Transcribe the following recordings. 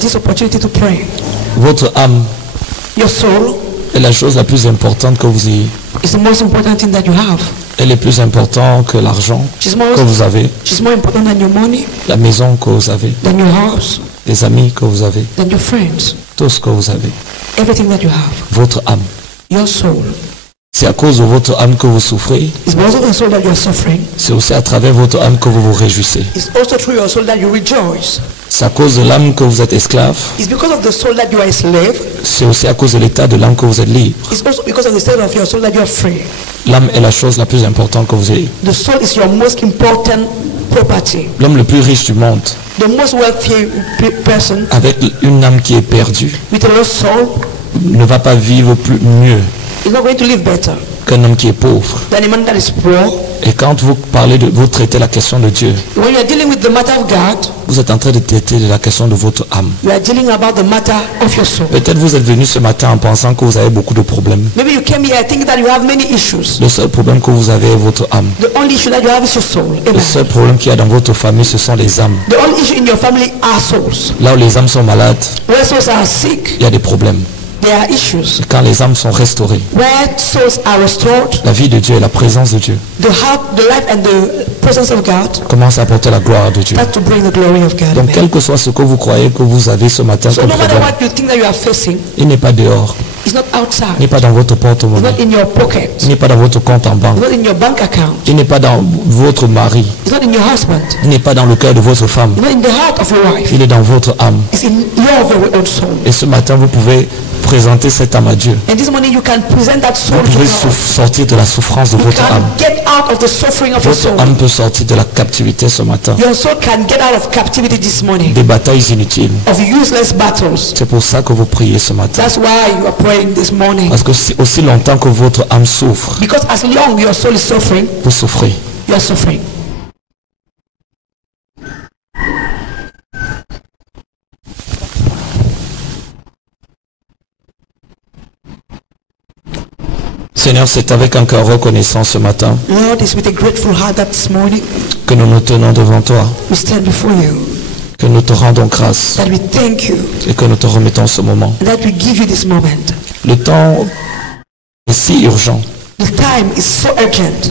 this opportunity to pray. Votre âme Your soul est la chose la plus importante que vous ayez. is the most important thing that you have. Elle est plus importante que l'argent que vous avez, She's more important than your money, la maison que vous avez, than your house, les amis que vous avez, than your friends. tout ce que vous avez. Everything that you have. Votre âme. Your soul. C'est à cause de votre âme que vous souffrez. It's because of the soul that you are suffering. C'est aussi à travers votre âme que vous vous réjouissez. It's also through your soul that you rejoice. C'est à cause de l'âme que vous êtes esclave. It's because of the soul that you are a slave. C'est aussi à cause de l'état de l'âme que vous êtes libre. It's also because of the state of your soul that you are free. L'âme est la chose la plus importante que vous ayez. The soul is your most important property. L'homme le plus riche du monde, The most wealthy person avec une âme qui est perdue, with a lost soul ne va pas vivre mieux is not going to live better qu'un homme qui est pauvre. than a man that is poor. Et quand vous traitez la question de Dieu, When you are dealing with the matter of God, vous êtes en train de traiter la question de votre âme. you are dealing about the matter of your soul. Peut-être vous êtes venu ce matin en pensant que vous avez beaucoup de problèmes. Maybe you came here thinking that you have many issues. Le seul problème que vous avez est votre âme. The only issue that you have is your soul. Le Amen. seul problème qu'il y a dans votre famille, ce sont les âmes. The only issue in your family are souls. Là où les âmes sont malades, Where souls are sick, il y a des problèmes. there are issues. Et quand les âmes sont restaurées, Where souls are restored, la vie de Dieu et la présence de Dieu the life and the presence of God commencent à apporter la gloire de Dieu. start to bring the glory of God. Donc Amen. quel que soit ce que vous croyez que vous avez ce matin So comme no matter problème, what you think that you are facing, il n'est pas dehors, it's not il n'est outside. pas dans votre It's porte-monnaie, not in your pocket. il n'est pas dans votre compte en banque, It's not in your bank account. il n'est pas dans votre mari, It's not in your husband. il n'est pas dans le cœur de votre femme, It's not in the heart of your wife. il est dans votre âme. It's in your very own soul. Et ce matin, vous pouvez présenter cette âme à Dieu. And this morning you can present that soul Vous to pouvez God. sortir de la souffrance de You votre âme. can get out of the suffering of your Votre soul. âme peut sortir de la captivité ce matin, Your soul can get out of captivity this morning, des batailles inutiles. of useless battles. C'est pour ça que vous priez ce matin. That's why you are praying this morning. Parce que aussi longtemps que votre âme souffre, Because as long your soul is suffering, vous souffrez. you are suffering. Seigneur, c'est avec un cœur reconnaissant ce matin Lord, it's with a grateful heart that this morning que nous nous tenons devant toi, we stand before you, que nous te rendons grâce that we thank you, et que nous te remettons ce moment. and that we give you this moment. Le temps est si urgent The time is so urgent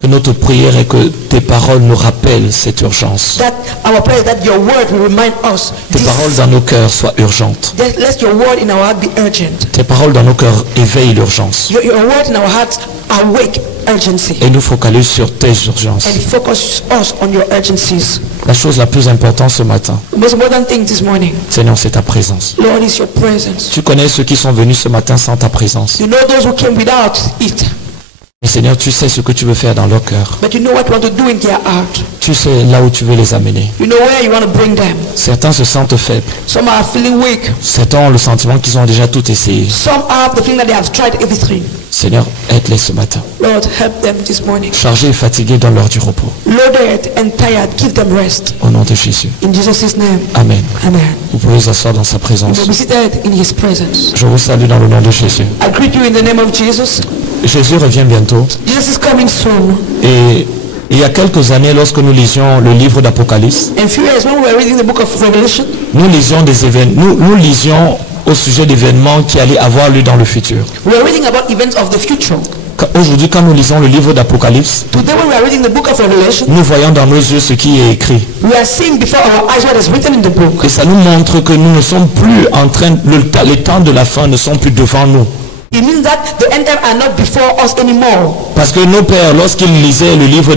que notre prière est que tes paroles nous rappellent cette urgence. that our prayer, that your word will remind us Tes paroles dans nos cœurs soient urgentes. that let your word in our heart be urgent. Tes paroles dans nos cœurs éveillent l'urgence. Your word in our hearts awake urgency, Et nous focalisons sur tes urgences. and focus us on your urgencies. La chose la plus importante ce matin, The most important thing this morning, Seigneur, c'est ta présence. Lord, is your presence. Tu connais ceux qui sont venus ce matin sans ta présence. You know those who came without it, Mais Seigneur, tu sais ce que tu veux faire dans leur cœur. but you know what you want to do in their heart. Tu sais là où tu veux les amener. You know where you want to bring them. Certains se sentent faibles. Some are feeling weak. Certains ont le sentiment qu'ils ont déjà tout essayé. Some have the feeling that they have tried everything. Seigneur, aide-les ce matin. Lord, help them this morning. Chargés et fatigués, donne-leur du repos. Loaded and tired, give them rest. Au nom de Jésus. In Jesus' name, Amen. amen. Vous pouvez vous asseoir dans sa You présence. will be seated in his presence. Je vous salue dans le nom de Jésus. I greet you in the name of Jesus. Jésus revient bientôt. Jesus is coming soon. Et il y a quelques années, lorsque nous lisions le livre d'Apocalypse, In few years, when we were reading the book of Revelation, nous lisions des événements, nous lisions au sujet d'événements qui allaient avoir lieu dans le futur. we were reading about events of the future. Aujourd'hui, quand nous lisons le livre d'Apocalypse, Today, when we are reading the book of Revelation, nous voyons dans nos yeux ce qui est écrit. we are seeing before our eyes what is written in the book. Et ça nous montre que nous ne sommes plus en train, les temps de la fin ne sont plus devant nous. It means that the end time are not before us anymore. Parce que nos pères, lorsqu'ils lisaient le livre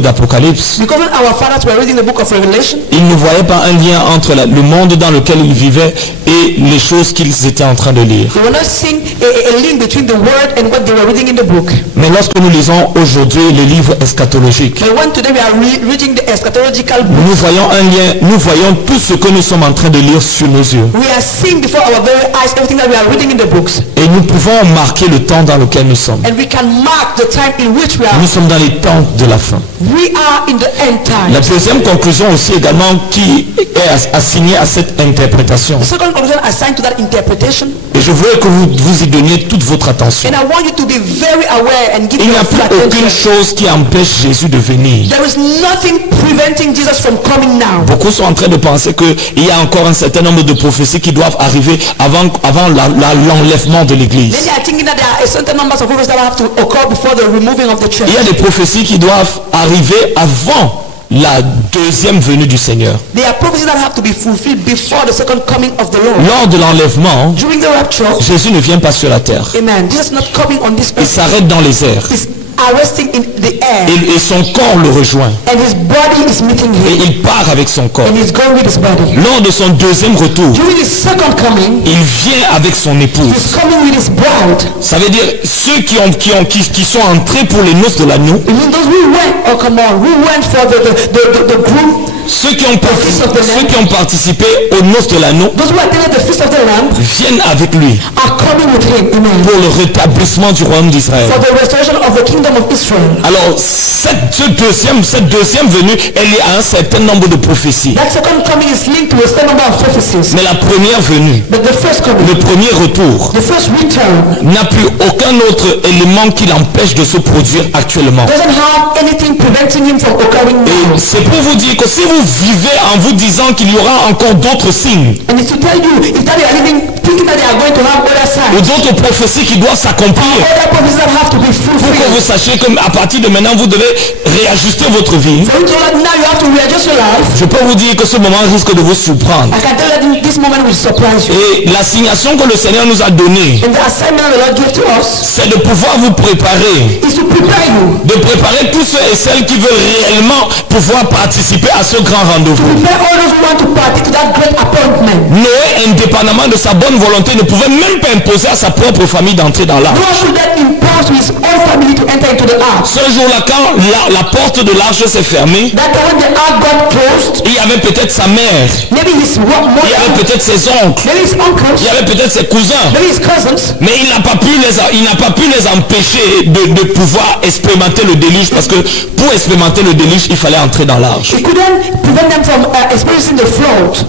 d'Apocalypse, Because when our fathers were reading the book of Revelation, ils ne voyaient pas un lien entre le monde dans lequel ils vivaient et les choses qu'ils étaient en train de lire. they were not seeing a link between the word and what they were reading in the book. Mais lorsque nous lisons aujourd'hui le livre eschatologique, But when today we are reading the eschatological book, nous voyons un lien, nous voyons tout ce que nous sommes en train de lire sur nos yeux. we are seeing before our very eyes everything that we are reading in the books. Et nous pouvons marquer le temps dans lequel nous sommes. And we can mark the time in which we are. Nous sommes dans les temps de la fin. We are in the end La times. deuxième conclusion aussi également qui est assignée à cette interprétation. The second conclusion assigned to that interpretation, Et je voudrais que vous y donniez toute votre attention. and I want you to be very aware and give Il n'y your a full plus aucune attention. chose qui empêche Jésus de venir. There is nothing preventing Jesus from coming now. Beaucoup sont en train de penser qu'il y a encore un certain nombre de prophéties qui doivent arriver avant l'enlèvement de l'église. Many are thinking that there are a certain numbers of prophecies that have to occur before the removing of the church. Il y a des prophéties qui doivent arriver avant la deuxième venue du Seigneur. There are prophecies that have to be fulfilled before the second coming of the Lord. Lors de l'enlèvement, During the rapture, Jésus ne vient pas sur la terre. amen, Jesus is not coming on this Il earth. s'arrête dans les airs. He's arresting in the air, Et son corps le rejoint. and his body is meeting Et him, il part avec son corps. and he's going with his body. Lors de son deuxième retour, During his second coming, il vient avec son épouse. he's coming with his bride. Ça veut dire ceux qui sont entrés pour les noces de l'agneau, It means those who went, oh come on, who went for the groom, ceux qui ont participé aux noces de l'agneau those who attended the feast of the Lamb viennent avec lui are coming with him, amen, pour le rétablissement du royaume d'Israël. for the restoration of the kingdom of Israel. Alors cette deuxième venue, elle est à un certain nombre de prophéties. That second coming is linked to a certain number of prophecies. Mais la première venue, But the first coming, le premier retour, the first return, n'a plus aucun autre élément qui l'empêche de se produire actuellement. doesn't have anything preventing him from occurring now. Et c'est pour vous dire que si vous vivez en vous disant qu'il y aura encore d'autres signes And it's to tell you, if that they are living, thinking that they are going to have other ou signs, d'autres prophéties qui doivent s'accomplir, other prophecies that have to be pour que vous fulfilled. sachiez qu'à partir de maintenant, vous devez réajuster votre vie. For you to know that now you have to readjust your life. Je peux vous dire que ce moment risque de vous surprendre. I can tell you that this moment will surprise you. Et l'assignation que le Seigneur nous a donnée, And the assignment the Lord gave to us c'est de pouvoir vous préparer, is to prepare you. de préparer tous ceux et celles qui veulent réellement pouvoir participer à ce grand rendez-vous. Prepare all those who want to partake to that great appointment. Noé, indépendamment de sa bonne volonté, ne pouvait même pas imposer à sa propre famille d'entrer dans l'arche. No one should let impose to his own family to enter into the ark. Ce jour-là, quand la porte de l'arche s'est fermée, That when the ark got closed, il y avait peut-être sa mère, maybe his il y avait mother, peut-être ses oncles, maybe his uncles, il y avait peut-être ses cousins, maybe his cousins, mais il n'a pas pu les empêcher de pouvoir expérimenter le déluge, parce que pour expérimenter le déluge, il fallait entrer dans l'arche. he couldn't prevent them from experiencing the flood.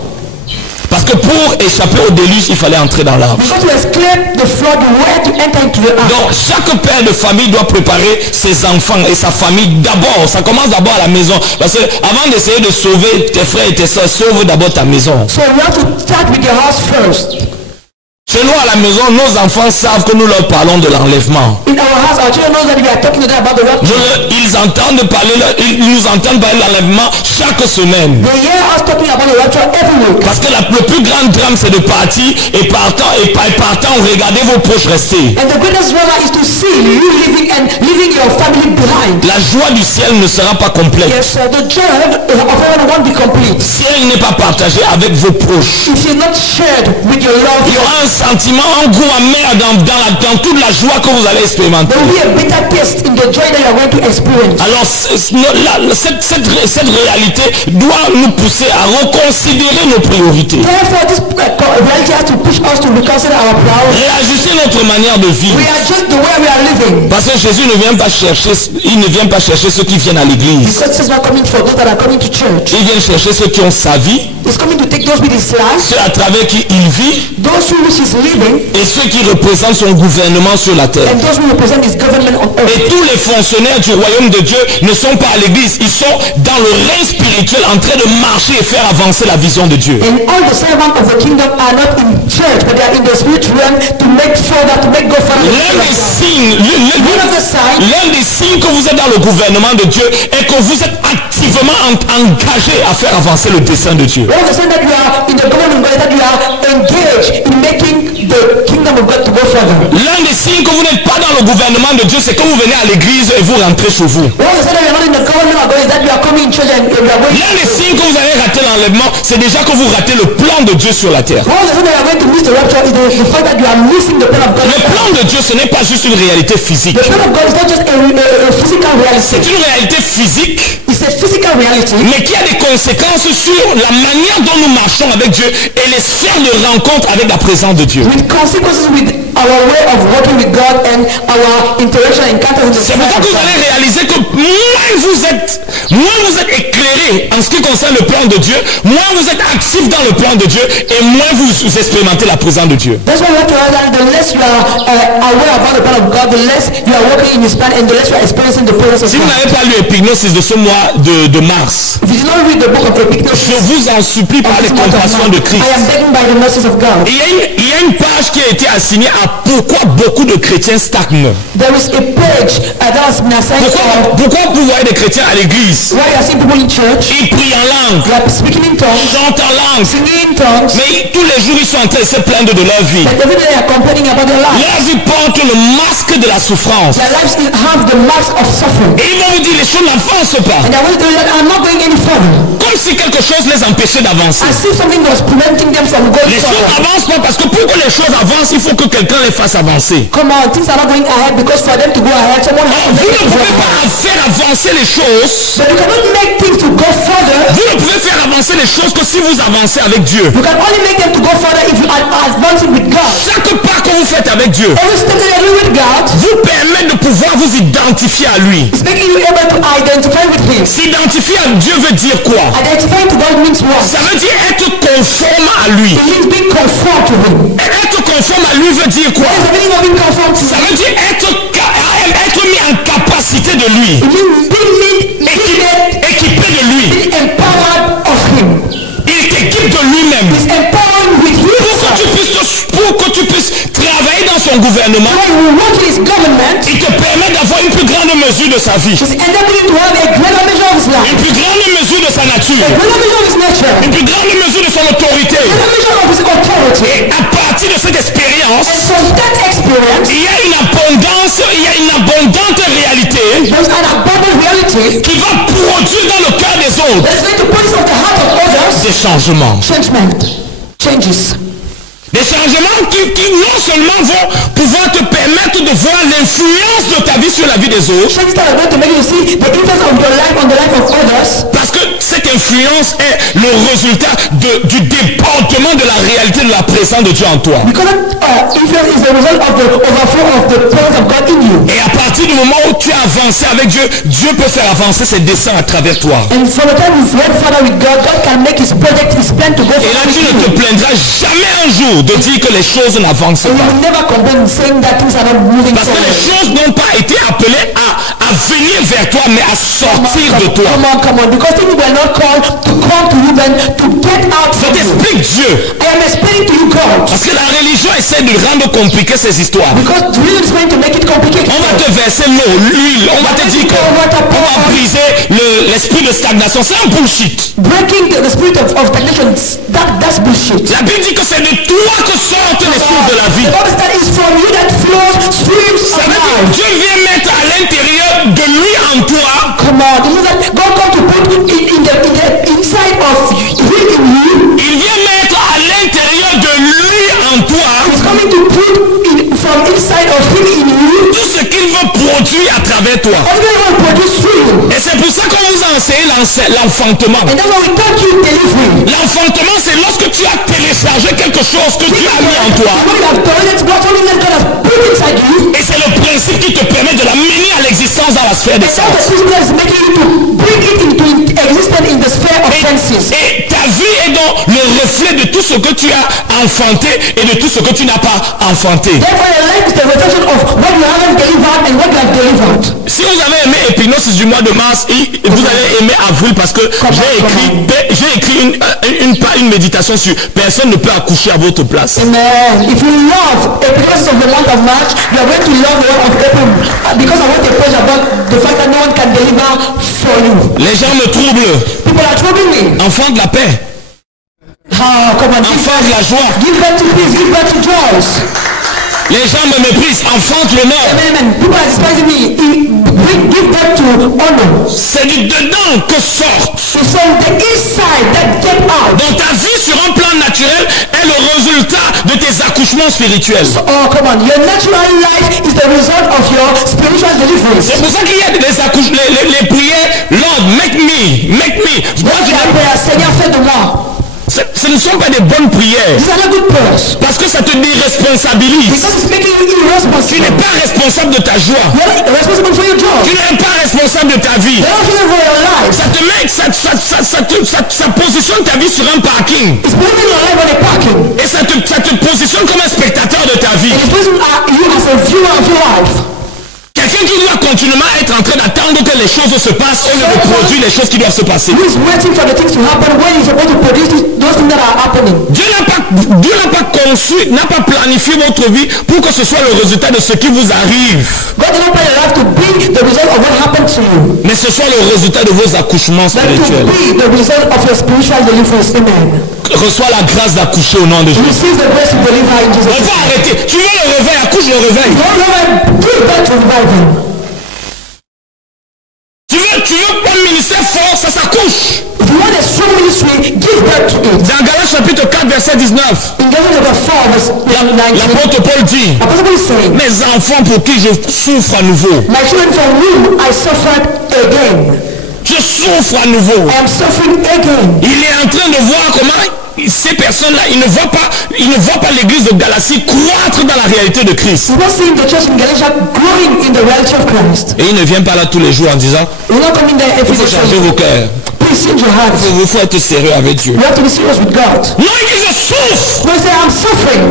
Parce que pour échapper au déluge, il fallait entrer dans l'arche. Because to escape the flood, you had to enter into the ark. Donc chaque père de famille doit préparer ses enfants et sa famille d'abord. Ça commence d'abord à la maison. Parce que avant d'essayer de sauver tes frères et tes soeurs, sauve d'abord ta maison. So you have to start with your house first. Chez nous à la maison, nos enfants savent que nous leur parlons de l'enlèvement. In our house, our children know that we are talking to them about the rapture. Ils nous entendent parler de l'enlèvement chaque semaine. They hear us talking about the rapture every week. Parce que le plus grand drame, c'est de partir et partant, regardez vos proches rester. And the greatest drama is to see you leaving your family behind. La joie du ciel ne sera pas complète Yes, sir. The joy of heaven won't be complete si elle n'est pas partagée avec vos proches. if you're not shared with your loved Il y ones. aura un sentiment, un goût amer dans toute la joie que vous allez expérimenter. There will be a bitter taste in the joy that you are going to experience. Alors cette réalité doit nous pousser à reconsidérer nos priorités, Therefore, this reality has to push us to reconsider our priorities. réajuster notre manière de vivre. We are just the way we are living. Parce que Jésus ne vient pas chercher ceux qui viennent à l'église. Because it's not coming for those that are coming to church. Il vient chercher ceux qui ont sa vie, It's coming to take those with his life, ceux à travers qui il vit those who which is living, et ceux qui représentent son gouvernement sur la terre. and those who represent his government on earth. Et tous les fonctionnaires du royaume de Dieu ne sont pas à l'église, ils sont dans le règne spirituel en train de marcher et faire avancer la vision de Dieu. And all the servants of the kingdom are not in church, but they are in the spiritual realm to make go further. L'un des signes, One of the signs l'un des signes que vous êtes dans le gouvernement de Dieu est que vous êtes activement engagé à faire avancer le dessein de Dieu. one of the signs that you are in the government of God, that you are engaged in making the kingdom of God to go further. L'un des signes que vous n'êtes pas dans le gouvernement de Dieu, c'est que vous venez à l'église et vous rentrez chez vous. One of the signs that you are not in the government of God is that you are coming in church and you are going. L'un des signes que vous avez raté l'enlèvement, c'est déjà que vous ratez le plan de Dieu sur la terre. One of the signs that you are going to miss the rapture is the fact that you are missing the plan of God. Le plan de Dieu, ce n'est pas juste une réalité physique. The plan of God is not just a physical reality. C'est une réalité physique It's a physical reality. mais qui a des conséquences sur la manière dont nous marchons avec Dieu et les sphères de rencontre avec la présence de Dieu. With consequences with our way of working with God and our interaction and encounter with the C'est pour ça que vous allez réaliser que moins vous êtes éclairé en ce qui concerne le plan de Dieu, moins vous êtes actif dans le plan de Dieu et moins vous expérimentez la présence de Dieu. That's why we have to realize that the less you are aware about the plan of God, the less you are working in His plan, and the less you are experiencing the presence of Si vous God. n'avez pas lu Epignosis de ce mois de mars, If you did not read the book of Epignosis, je vous en supplie par les compassions de Christ. I am begging by the mercies of God. Il y a une page qui a été assignée à pourquoi beaucoup de chrétiens stagnent. There is a page that has been assigned for Pourquoi vous voyez des chrétiens à l'église? why you are seeing people in church, Ils prient en langue, they are speaking in tongues, chantent en langue, singing in tongues, mais tous les jours ils sont en train de se plaindre de leur vie. but every day they are complaining about their life. Leur vie porte le masque de la souffrance. Their lives have the marks of suffering. Et ils vont vous dire les choses n'avancent pas. And I want to tell you that I'm not going any further. Comme si quelque chose les empêchait d'avancer. As if something was preventing them from going Les choses further. n'avancent pas parce que pour que les choses avancent, il faut que quelqu'un les fasse avancer. Come on, things are not going ahead because for them to go ahead, someone has to Vous make ne it go pouvez ahead. pas faire avancer les choses. But you cannot make things to go further. Vous ne pouvez faire avancer les choses que si vous avancez avec Dieu. You can only make them to go further if you are advancing with God. Chaque pas que vous faites avec Dieu Every step that you do with God vous permet de pouvoir vous identifier à lui. is making you able to identify with Him. S'identifier à Dieu veut dire quoi? Identifying to God means what? Ça veut dire être conforme à lui. It means being conformed to Him. Être conforme à lui veut dire quoi? What is the meaning of being conformed to Ça Him? veut dire être mis en capacité de lui, It means being équipé de lui. being empowered of Him. Il t'équipe de lui-même. He's empowering with Pour que tu puisses travailler dans son gouvernement, When you work in His government, il te permet d'avoir une plus grande mesure de sa vie, He's enabling you to have a greater measure of His life, une plus grande mesure de sa nature, a greater measure of His nature, une plus grande mesure de son autorité. a greater measure of His authority. À partir de cette expérience, And from that experience, il y a une abondante réalité there's an abundant reality qui va produire dans le cœur des autres that's going to produce on the heart of others des changements. changes. Des changements qui non seulement vont pouvoir te permettre de voir l'influence de ta vie sur la vie des autres, Changes that are going to make you see the influence of your life on the life of others, parce que cette influence est le résultat du déportement de la réalité de la présence de Dieu en toi. because that influence is the result of the overflow of the presence of God in you. Et à partir du moment où tu as avancé avec Dieu, Dieu peut faire avancer ses desseins à travers toi. And from the time you've went further with God, God can make His project, His plan to go Et là, further tu with ne te you. plaindras jamais un jour de dire que les choses n'avancent And you pas. will never complain saying that things are not moving Parce que les forward. choses n'ont pas été appelées à venir vers toi, mais à sortir de toi. Come on. Because things were not called to come to you, but to get out Je from you. t'explique Dieu. I am explaining to you God. Parce que la religion essaie de rendre compliquées ces histoires. Because the reason is going to make it complicated. On va te verser l'eau, l'huile, on va te dire qu'on va briser l'esprit de stagnation. C'est un bullshit. Breaking the spirit of stagnation, that's bullshit. La Bible dit que c'est de toi que sortent les sources de la vie. The Bible that is from you that flows streams Ça of veut dire life. que Dieu vient mettre à l'intérieur de lui en toi. Come on, you know that God come to put in the inside of Him in you. Il vient mettre à l'intérieur de lui en toi He's coming to put from inside of Him in you. tout ce qu'il veut produire à travers toi. Everything will produce through you. Et c'est pour ça qu'on vous a enseigné l'enfantement. And that's why we taught you delivery. L'enfantement, c'est lorsque tu as téléchargé quelque chose que Dieu a mis en toi. When you have done it, God, something that God has put inside you. Et c'est le principe qui te permet de l'amener à l'existence dans la sphère des And that's the sens. principle that is making you to bring it into existence in the sphere of senses. Et ta vie est donc le reflet de tout ce que tu as enfanté et de tout ce que tu n'as pas enfanté. Therefore, your life is the reflection of what you haven't delivered and what you have delivered. Si vous avez aimé Epignosis du mois de mars, vous allez aimer avril parce que j'ai écrit une méditation sur personne ne peut accoucher à votre place. Amen. If you love Epignosis of the month of March, you are going to love the one of April because I want to preach about the fact that no one can deliver for you. Les gens me troublent. People are troubling me. Enfant de la paix, Come on, enfant de la joie. give birth to peace, give birth to joys. Les gens me méprisent, enfant de l'honneur. Amen. People are despising me. Give birth to honor. C'est du dedans que sortent. It's from the inside that get out. Donc ta vie sur un plan naturel est le résultat de tes accouchements spirituels. Oh, come on. Your natural life is the result of your spiritual deliverance. C'est pour ça qu'il y a les prières, Lord, make me. Moi, Seigneur, fais de moi. ce ne sont pas des bonnes prières. These are not good prayers. Parce que ça te déresponsabilise. Because it's making you irresponsible. Tu n'es pas responsable de ta joie. You're not responsible for your job. Tu n'es pas responsable de ta vie. You're not responsible for your life. Ça te met, ça positionne ta vie sur un parking. It's putting your life on a parking. Et ça te positionne comme un spectateur de ta vie. And it's putting you as a viewer of your life. Quelqu'un qui doit continuellement être en train d'attendre que les choses se passent au lieu de produire les choses qui doivent se passer. Who is waiting for the things to happen when you're supposed to produce those things that are happening? Dieu n'a pas conçu, n'a pas planifié votre vie pour que ce soit le résultat de ce qui vous arrive. God did not plan your life to be the result of what happened to you. Mais ce soit le résultat de vos accouchements But to spirituels. be the result of your spiritual deliverance. Amen. Reçois la grâce d'accoucher au nom de Jésus. Receive the grace to deliver in Jesus' On va name. arrêter. Tu veux le réveil, accouche le réveil. Give birth to revival. Tu veux un ministère fort, ça s'accouche. If you want a strong ministry, give birth to it. Dans Galates chapitre 4 verset 19, In Galatians chapter 4 verse 19, l'apôtre Paul dit, Apostle Paul is saying, mes enfants pour qui je souffre à nouveau. my children from whom I suffered again. Je souffre à nouveau. I am suffering again. Il est en train de voir comment ces personnes-là, ils ne voient pas l'église de Galatie croître dans la réalité de Christ. He's not seeing the church in Galatia growing in the reality of Christ. Et il ne vient pas là tous les jours en disant, You're not coming there every il faut day. changer vos cœurs. Please change your hearts. Il faut être sérieux avec Dieu. You have to be serious with God. Non, il dit, je souffre. When you say I'm suffering,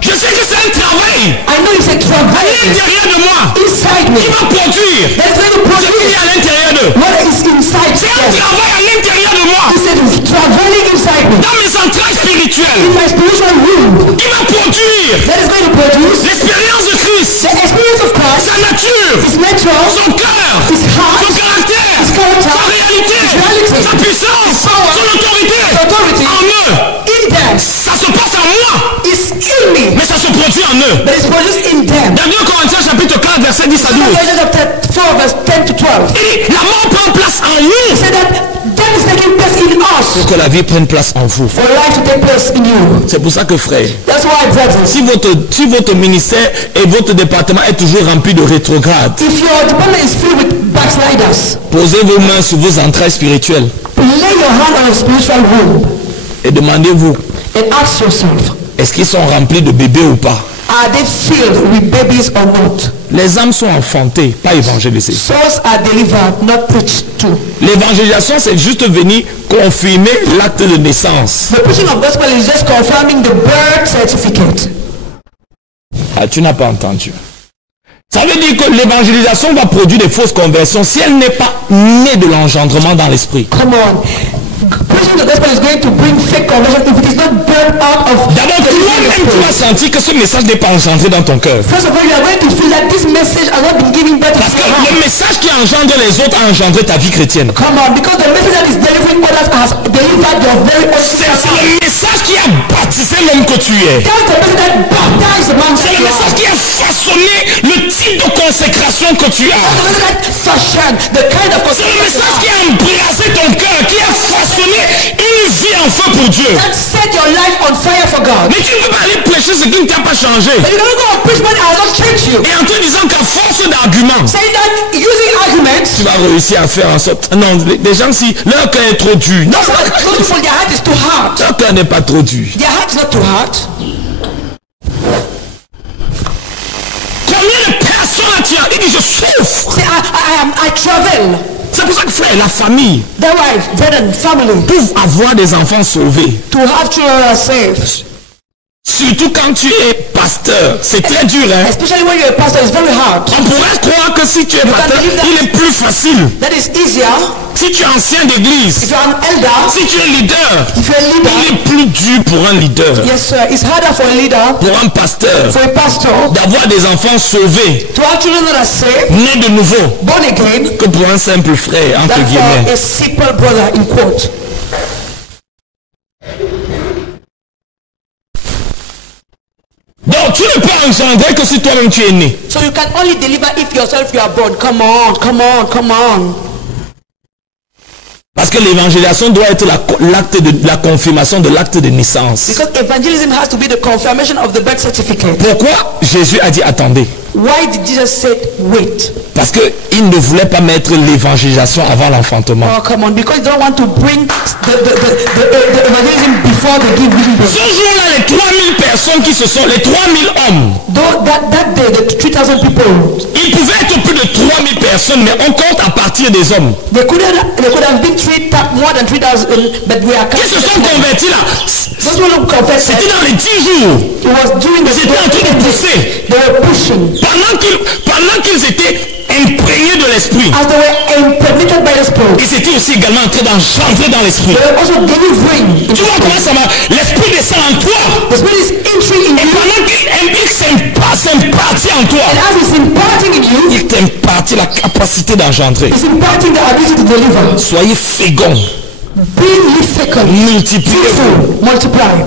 Je sais que c'est un travail I know it's a à travail l'intérieur de moi inside me. qui va produire That is going to ce qu'il y produce a à l'intérieur d'eux. what is inside C'est un them. travail à l'intérieur de moi, It's a traveling inside me. dans mes entrailles spirituelles, In my spiritual womb. qui va produire That is going to produce l'expérience de Christ, the experience of Christ, sa nature, His nature, son cœur, His heart, son caractère, His character, sa réalité, His reality, sa puissance, His power, son autorité His authority en eux. in them. Ça se passe en moi, Is in me. mais ça se produit en eux. But it's produced in them. Dans 2 Corinthiens chapitre 4 verset 10 à 12, Galatians chapter 4 verse 10 to 12. il dit, la mort prend place en He nous said that death is taking place in us pour que la vie prenne place en vous. for life to take place in you. C'est pour ça que frère, That's why, brothers, si votre ministère et votre département est toujours rempli de rétrogrades, if your department is filled with backsliders, posez vos mains sur vos entrailles spirituelles lay your hand on your spiritual womb et demandez-vous, and ask yourself, est-ce qu'ils sont remplis de bébés ou pas? are they filled with babies or not? Les âmes sont enfantées, pas évangélisées. Souls are delivered, not preached to. L'évangélisation, c'est juste venir confirmer l'acte de naissance. The preaching of gospel is just confirming the birth certificate. Ah, tu n'as pas entendu. Ça veut dire que l'évangélisation va produire des fausses conversions si elle n'est pas née de l'engendrement dans l'esprit. Come on. Preaching the gospel is going to bring fake conversion if it is not birthed out of D'abord, the toi-même, tu vas spirit. sentir que ce message n'est pas engendré dans ton cœur. First of all, you are going to feel that this message has not been giving birth to Parce que your heart. le message qui engendre les autres a engendré ta vie chrétienne. Come on, because the message that is delivering others has delivered your very own C'est spiritual le life. message qui a baptisé l'homme que tu es. That's the message that baptized the man C'est that le you are. message qui a façonné le type de consécration que tu as. That's the message that fashioned the kind of C'est le consecration message qui a embrasé ton cœur, qui a façonné une vie en feu pour Dieu. that set your life on fire for God. Mais tu ne peux pas aller prêcher ce qui ne t'a pas changé. But you cannot go and preach what has not changed you. Et en te disant qu'à force d'arguments, Saying that using arguments, tu vas réussir à faire en sorte. Non, les gens, si leur cœur est trop dur. Non, those people, their heart is too hard. leur cœur n'est pas trop dur. Their heart is not too hard. Combien de personnes là-dessus, il dit je souffre. Say, I travel. C'est pour ça que frère, la famille, Their wife, brethren, family, pour avoir des enfants sauvés, to have children are saved. surtout quand tu es pasteur, c'est très dur, hein. Especially when you're a pastor, it's very hard. On pourrait croire que si tu es pasteur, il est plus facile. That is easier Si tu es ancien d'église, if you're an elder, si tu es leader, if you're a il leader. est plus dur pour un leader, Yes, sir. It's harder for a leader, pour un pasteur, for a pastor, d'avoir des enfants sauvés, to have children that are saved, nés de nouveau, born again, que pour un simple frère, entre than guillemets. for a simple brother, in quote. Donc tu ne peux engendrer que si toi-même tu es né. So you can only deliver if yourself you are born. Come on, come on, come on. Parce que l'évangélisation doit être l'acte de la confirmation de l'acte de naissance. Because evangelism has to be the confirmation of the birth certificate. Pourquoi Jésus a dit attendez? Why did Jesus say wait? Parce qu'il ne voulait pas mettre l'évangélisation avant l'enfantement. Oh, come on, because they don't want to bring the evangelism before they give birth. Ce jour-là, les 3000 personnes qui se sont, les 3000 hommes, Though that day, the 3,000 people, il pouvait être plus de 3000 personnes, mais on compte à partir des hommes. they could have been more than 3,000, but we are Qui se sont counting. convertis là? Those who look confessed, C'était dans les 10 jours. it was during the Ils étaient en train de pousser. they were pushing. Pendant qu'ils étaient imprégnés de l'esprit, As they were impregnated by the Spirit, ils étaient aussi également en train d'entrer dans l'esprit. they were also delivering. Tu vois comment ça marche? L'esprit descend en toi. The Spirit is entering in Et you, pendant qu'il s'impartit en toi, and as it's imparting in you, il t'impartit la capacité d'engendrer. it's imparting the ability to deliver. Soyez féconds, Be ye fecund, multipliez-vous. fruitful, multiply.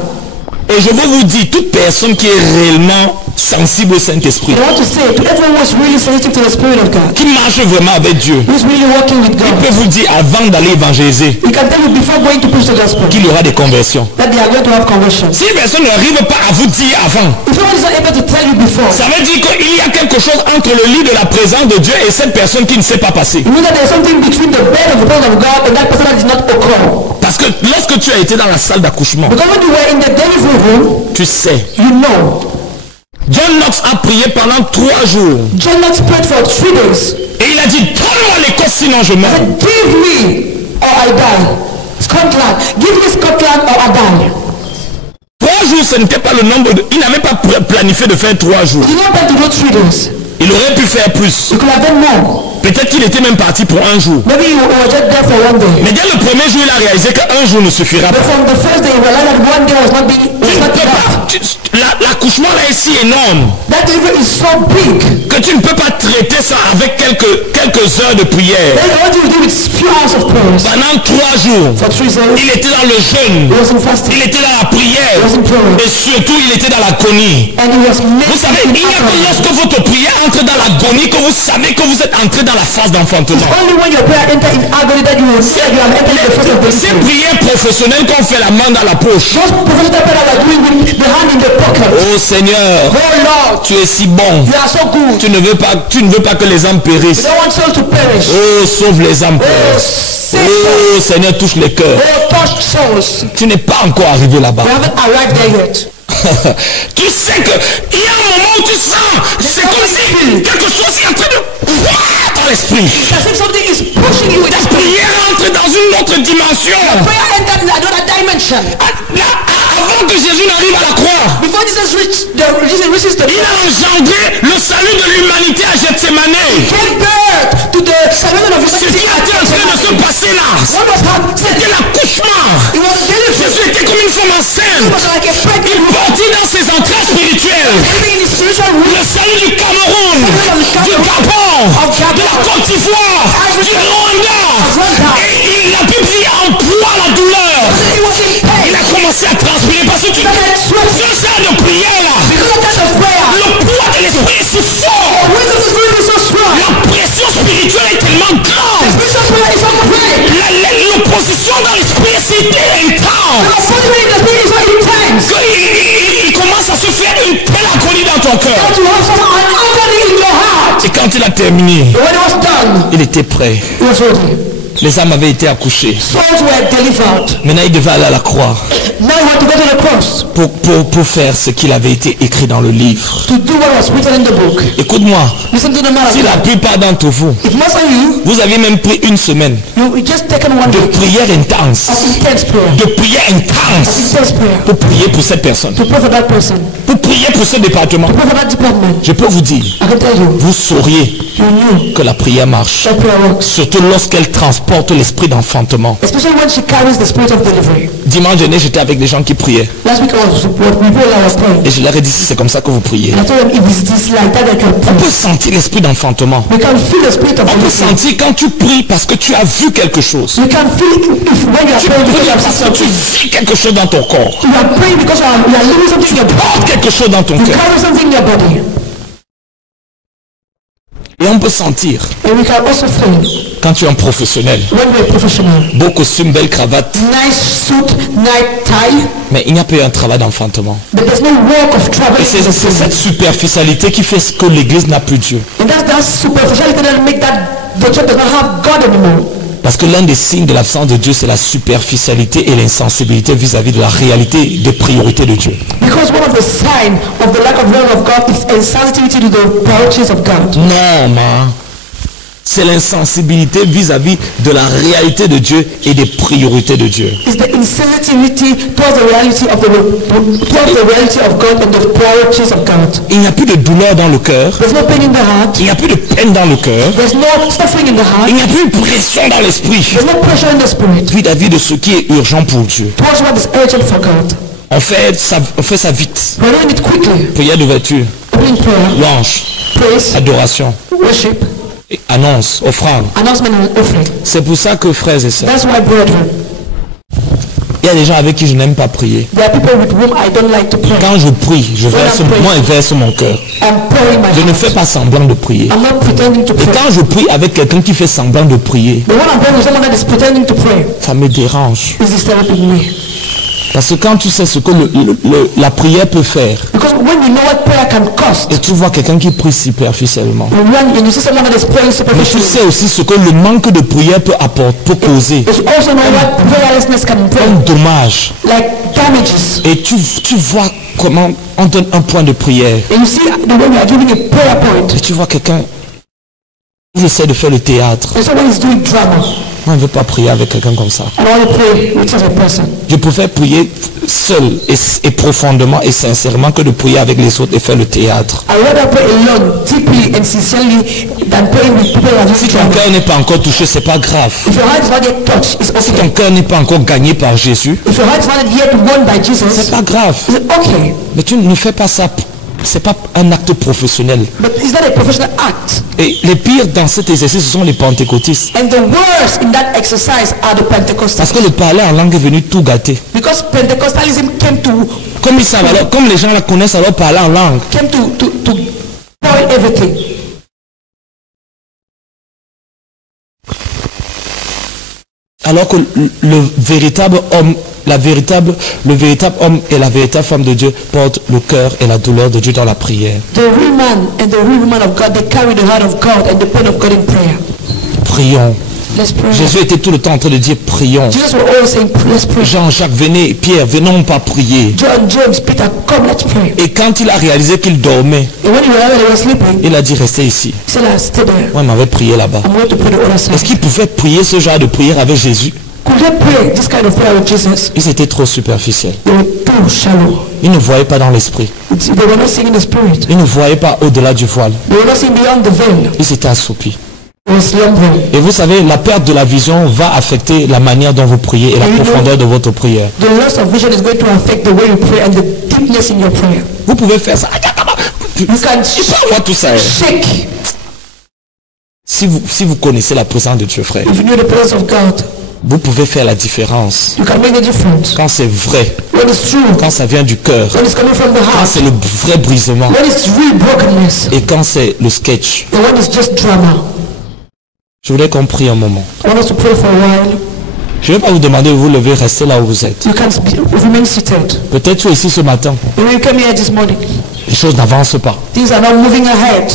Et je veux vous dire, toute personne qui est réellement sensible au Saint-Esprit, I want to say to everyone who's really sensitive to the Spirit of God, qui marche vraiment avec Dieu, who's really working with il God, peut vous dire avant d'aller évangéliser he can tell you before going to preach the gospel qu'il y aura des conversions. that they are going to have conversion. Si une personne n'arrive pas à vous dire avant, If someone is not able to tell you before, ça veut dire qu'il y a quelque chose entre le lit de la présence de Dieu et cette personne qui ne s'est pas passée. it means that there's something between the bed of the presence of God and that person that did not occur. Parce que lorsque tu as été dans la salle d'accouchement, Because when you were in the delivery room, tu sais, you know. John Knox a prié pendant 3 jours. John Knox prayed for 3 days. Et il a dit, donne-moi l'Écosse sinon je meurs. And give me or I die. Scotland. Give me Scotland or I die. 3 jours, ce n'était pas le nombre de... Il n'avait pas planifié de faire 3 jours. He did not plan to do 3 days. Il aurait pu faire plus. You could have done more. Peut-être qu'il était même parti pour 1 jour. Maybe you were just there for 1 day. Mais dès le premier jour, il a réalisé qu'un jour ne suffira But pas. from the first day, you realized that 1 day was not enough. L'accouchement là est si énorme That delivery is so big. que tu ne peux pas traiter ça avec quelques heures de prière. Then what do you do with few hours of prayers? Pendant 3 jours, For 3 days, il était dans le jeûne, he was in fasting. il était dans la prière He was in prayer. et surtout il était dans l'agonie. And he was Vous savez, making il n'y a que it lorsque votre prière entre dans l'agonie que vous savez que vous êtes entré dans la phase d'enfantement. only when your prayer enter in agony that you will say you have entered the first of the Ces delivery. prières professionnelles qu'on fait la main dans la poche. Those professional prayer that are doing with the hand in the pocket. Oh Seigneur, Oh Lord, tu es si bon. you are so good. Tu ne veux pas que les âmes You périssent. don't want souls to perish. Oh, sauve les âmes. Oh, save Oh souls. Seigneur, touche les cœurs. Oh, touch souls. Tu n'es pas encore arrivé là-bas. We haven't arrived there yet. Tu sais que il y a un moment où tu sens, c'est comme si quelque chose est en train de dans l'esprit. It's as if something is pushing you with Ta this prière entre dans une autre dimension. prayer entered in another dimension. Là, avant que Jésus n'arrive à la croix, Before Jesus reaches the il a engendré le salut de l'humanité à Gethsemane. gave birth to the salvation of Ce qui humanity. était en train de se passer là, What was happening? c'était l'accouchement. It was delivery. Jésus était comme une femme It enceinte. was like a Il pregnant woman portait dans ses entrailles spirituelles living in the spiritual room. le salut du Cameroun, du Gabon, de la Côte d'Ivoire, du Rwanda. Et il a pu plier en poids la douleur. He was in pain. Il a commencé à transpirer parce que ce genre de prière là, Because of that prayer, le poids de l'esprit est si fort. the weight of the spirit is so strong. La pression spirituelle est tellement grande. Spiritual prayer is so great. L'opposition dans l'esprit est si intense. The opposite in the spirit is so intense. Il commence à se faire une telle agonie dans ton cœur. That you have some agony in your heart. Et quand il a terminé, When it was done, il était prêt. it was ready. Les âmes avaient été accouchées. Souls were delivered. Maintenant, il devait aller à la croix Now you have to go to the cross pour faire ce qu'il avait été écrit dans le livre. to do what was written in the book. Écoute-moi, Listen to the man of si la God. plupart d'entre vous, If most of you, vous avez même pris une semaine you just taken 1 de week prière intense, of intense prayer. de prière intense, Intense prayer. pour prier pour cette personne, To pray for that person. pour prier pour ce département, Pray for that department. je peux vous dire, I can tell you, vous sauriez you knew que la prière marche. that prayer works. Surtout lorsqu'elle transporte l'esprit d'enfantement. Especially when she carries the spirit of delivery. Dimanche dernier, j'étais avec des gens qui priaient. Last week I was with people that was praying. Et je leur ai dit, si c'est comme ça que vous priez. And I told them, if it's this like that, I can On pray. peut sentir l'esprit d'enfantement. We can feel the spirit of On peut delivery. sentir quand tu pries parce que tu as vu quelque chose. You can feel it if when you are Tu praying because pries you have parce seen que tu something. vis quelque chose dans ton corps. You are praying because you are living something in your body. Porte quelque chose dans ton You cœur. carry something in your body. Et on peut sentir, And we can also feel quand tu es un professionnel, when we're professional. beau costume, belle cravate, Nice suit, nice tie, mais il n'y a pas eu un travail d'enfantement. but there's no work of traveling. Et c'est cette superficialité qui fait que l'église n'a plus Dieu. And that's that superficiality that make that the church does not have God anymore. Parce que l'un des signes de l'absence de Dieu, c'est la superficialité et l'insensibilité vis-à-vis de la réalité des priorités de Dieu. Because one of the signs of the lack of love of God is insensitivity to the priorities of God. Non, man. C'est l'insensibilité vis-à-vis de la réalité de Dieu et des priorités de Dieu. It's the insensitivity towards the reality of God and the priorities of God. Il n'y a plus de douleur dans le cœur. There's no pain in the heart. Il n'y a plus de peine dans le cœur. There's no suffering in the heart. Il n'y a plus de pression dans l'esprit There's no pressure in the spirit. vis-à-vis de ce qui est urgent pour Dieu. Towards what is urgent for God. On fait ça vite. We're doing it quickly. Prière d'ouverture, Opening prayer, louange, praise, adoration, worship, et annonce, offrande. announcement and offering. C'est pour ça que, frères et sœurs, That's why, brethren, il y a des gens avec qui je n'aime pas prier. there are people with whom I don't like to pray. Quand je prie, je verse mon cœur. I'm pouring my Je ne heart. fais pas semblant de prier. I'm not pretending to Et pray. quand je prie avec quelqu'un qui fait semblant de prier, The one I'm praying with someone that is pretending to pray ça me dérange. is disturbing me. Parce que quand tu sais ce que la prière peut faire, Because when you know what prayer can cost, et tu vois quelqu'un qui prie superficiellement, when you see someone that is praying mais tu superficially, sais aussi ce que le manque de prière peut causer. you also know what prayerlessness can bring, Un dommage. like damages. Et tu vois comment on donne un point de prière. And you see the way we are giving a prayer point, Et tu vois quelqu'un qui essaie de faire le théâtre. and someone is doing drama. Moi, je ne veux pas prier avec quelqu'un comme ça. I don't want to pray with such a person. Je préfère prier seul et profondément et sincèrement que de prier avec les autres et faire le théâtre. I rather pray alone, deeply and sincerely, than praying with people that are Si doing ton drama. cœur n'est pas encore touché, c'est pas grave. If your heart is not yet touched, it's Si okay. ton cœur n'est pas encore gagné par Jésus, If your heart is not yet won by Jesus, c'est pas grave. it's okay. Mais tu ne fais pas ça. C'est pas un acte professionnel. But it's not a professional act. Et les pires dans cet exercice, ce sont les pentecôtistes. And the worst in that exercise are the Pentecostals. Parce que le parler en langue est venu tout gâter. Because Pentecostalism came to Comme ils savent alors, comme les gens la connaissent alors parler en langue. spoil everything. Alors que le véritable homme et la véritable femme de Dieu portent le cœur et la douleur de Dieu dans la prière. The real man and the real woman of God, they carry the heart of God and the pain of God in prayer. Prions. Let's pray. Jésus était tout le temps en train de dire prions. Jesus was always saying, let's pray. Jean-Jacques, venez, Pierre, venons pas prier. John, James, Peter, come, let's pray. Et quand il a réalisé qu'il dormait, And when he realized they were sleeping, il a dit restez ici. he said, stay there. Moi, il m'avait prié là-bas. I'm going to pray the other Est-ce side. qu'il pouvait prier ce genre de prière avec Jésus? Could they pray this kind of prayer with Jesus? Ils étaient trop superficiels. They were too shallow. Ils ne voyaient pas dans l'esprit. They were not seeing the spirit. Ils ne voyaient pas au-delà du voile. They were not seeing beyond the veil. Ils s'étaient assoupis. They were slumbering. Et vous savez, la perte de la vision va affecter la manière dont vous priez et la profondeur de votre prière. The loss of vision is going to affect the way you pray and the deepness in your prayer. Vous pouvez faire ça. You can Il peut avoir tout ça. Hein. shake Si vous connaissez la présence de Dieu, frère, if you know the presence of God. vous pouvez faire la différence. You can make a difference. Quand c'est vrai, When it's true, quand ça vient du cœur, when it's coming from the quand heart, c'est le vrai brisement when it's real brokenness, et quand c'est le sketch. and when it's just drama. Je voudrais qu'on prie un moment. I want us to pray for a while. Je ne vais pas vous demander de vous lever, rester là où vous êtes. You can remain seated. Peut-être tu es ici ce matin. When you came here this morning, Les choses n'avancent pas. things are not moving ahead.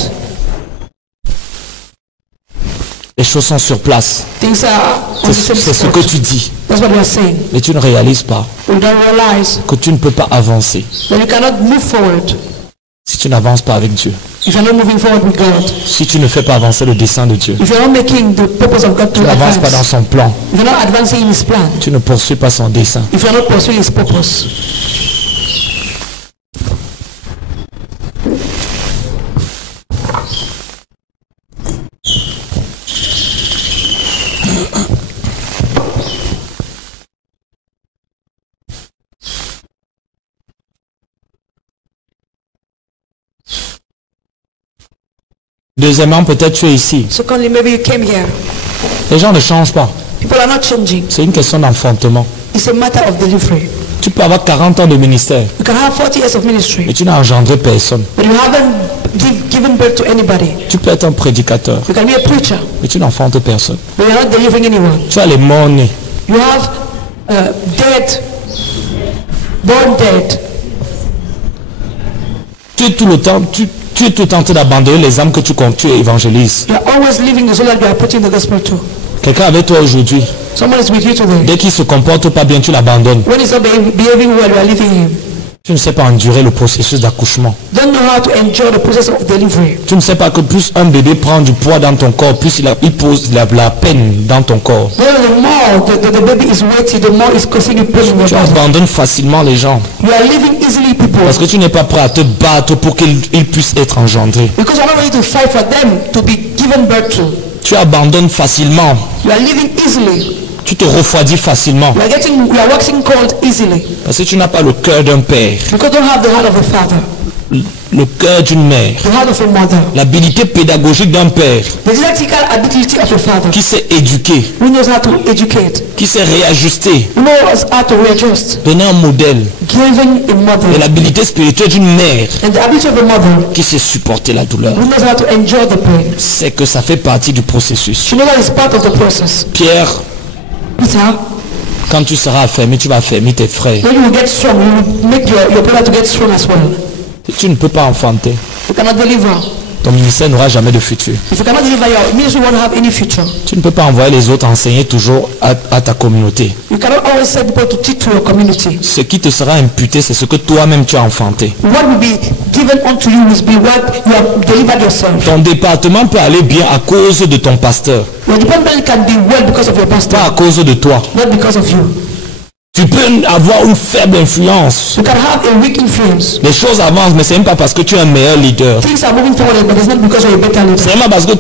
Les choses sont sur place. Things are on the same C'est ce que spot. tu dis. That's what we are saying. Mais tu ne réalises pas We don't realize que tu ne peux pas avancer that you cannot move forward si tu n'avances pas avec Dieu. if you're not moving forward with God. Si tu ne fais pas avancer le dessein de Dieu. If you're not making the purpose of God Tu to n'avances pas dans advance. son plan. If you're not advancing in His plan. Tu ne poursuis pas son dessein. If you're not pursuing His purpose. Deuxièmement, peut-être tu es ici. Secondly, maybe you came here. Les gens ne changent pas. People are not changing. C'est une question d'enfantement. It's a matter of delivery. Tu peux avoir 40 ans de ministère, You can have 40 years of ministry, mais tu n'as engendré personne. but you haven't giving birth to anybody. Tu peux être un prédicateur, You can be a preacher, mais tu n'enfantes personne. but you're not delivering anyone. Tu as les morts-nés. You have dead, born dead. Tu es tout le temps, tu es tout le temps en train d'abandonner les âmes que tu évangélises. You're always living the soul that you are putting the gospel to. Quelqu'un avec toi aujourd'hui, Someone is with you today. dès qu'il se comporte pas bien, tu l'abandonnes. When he's not behaving well, you are leaving him. Tu ne sais pas endurer le processus d'accouchement. Don't know how to enjoy the process of delivery. Tu ne sais pas que plus un bébé prend du poids dans ton corps, plus il pose la peine dans ton corps. The more the baby is weighty, the more it's causing you pain in your Tu body. abandonnes facilement les gens You are leaving easily people parce que tu n'es pas prêt à te battre pour qu'ils puissent être engendrés. because you're not ready to fight for them to be given birth to. Tu abandonnes facilement. You are living easily. Tu te refroidis facilement You are waxing cold easily parce que tu n'as pas le cœur d'un père, because you don't have the heart of a father, le cœur d'une mère, the heart of a mother, l'habilité pédagogique d'un père the didactical ability of a father qui s'est éduqué, who knows how to educate, qui s'est réajusté, who knows how to readjust, donner un modèle, giving a et mother l'habilité spirituelle d'une mère and the ability of a mother qui sait supporter la douleur. who knows how to enjoy the pain. C'est que ça fait partie du processus. She knows that it's part of the process. Pierre, Peter, quand tu seras affermi, tu vas affermir tes frères. when you will get strong, you will make your brother to get strong as well. Tu ne peux pas enfanter. You cannot deliver. Ton ministère n'aura jamais de futur. If you cannot deliver, your ministry won't have any future. Tu ne peux pas envoyer les autres enseigner toujours à ta communauté. You cannot always send people to teach to your community. Ce qui te sera imputé, c'est ce que toi-même tu as enfanté. What will be given unto you will be what you have delivered yourself. Ton département peut aller bien à cause de ton pasteur, Your department can be well because of your pastor, pas à cause de toi. not because of you. Tu peux avoir une faible influence. You can have a weak influence. Les choses avancent, mais c'est même pas parce que tu es un meilleur leader. Things are moving forward, but it's not because you're a better leader. C'est vraiment parce que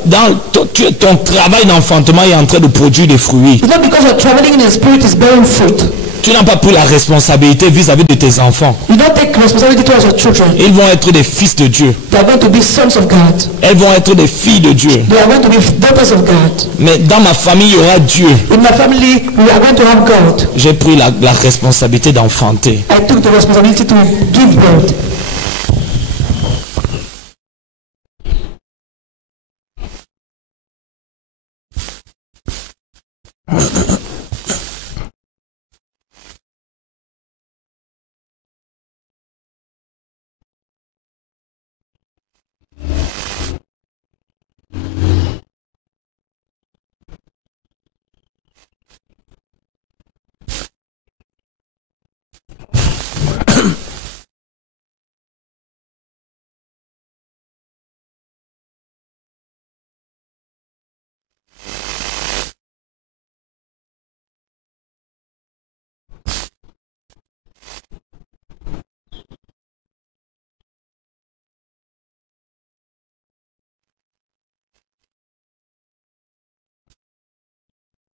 ton travail d'enfantement est en train de produire des fruits. It's not because you're traveling in the spirit is bearing fruit. Tu n'as pas pris la responsabilité vis-à-vis de tes enfants. You don't take responsibility towards your children. Ils vont être des fils de Dieu. They are going to be sons of God. Elles vont être des filles de Dieu. They are going to be daughters of God. Mais dans ma famille, il y aura Dieu. In my family, we are going to have God. J'ai pris la responsabilité d'enfanter. I took the responsibility to give birth.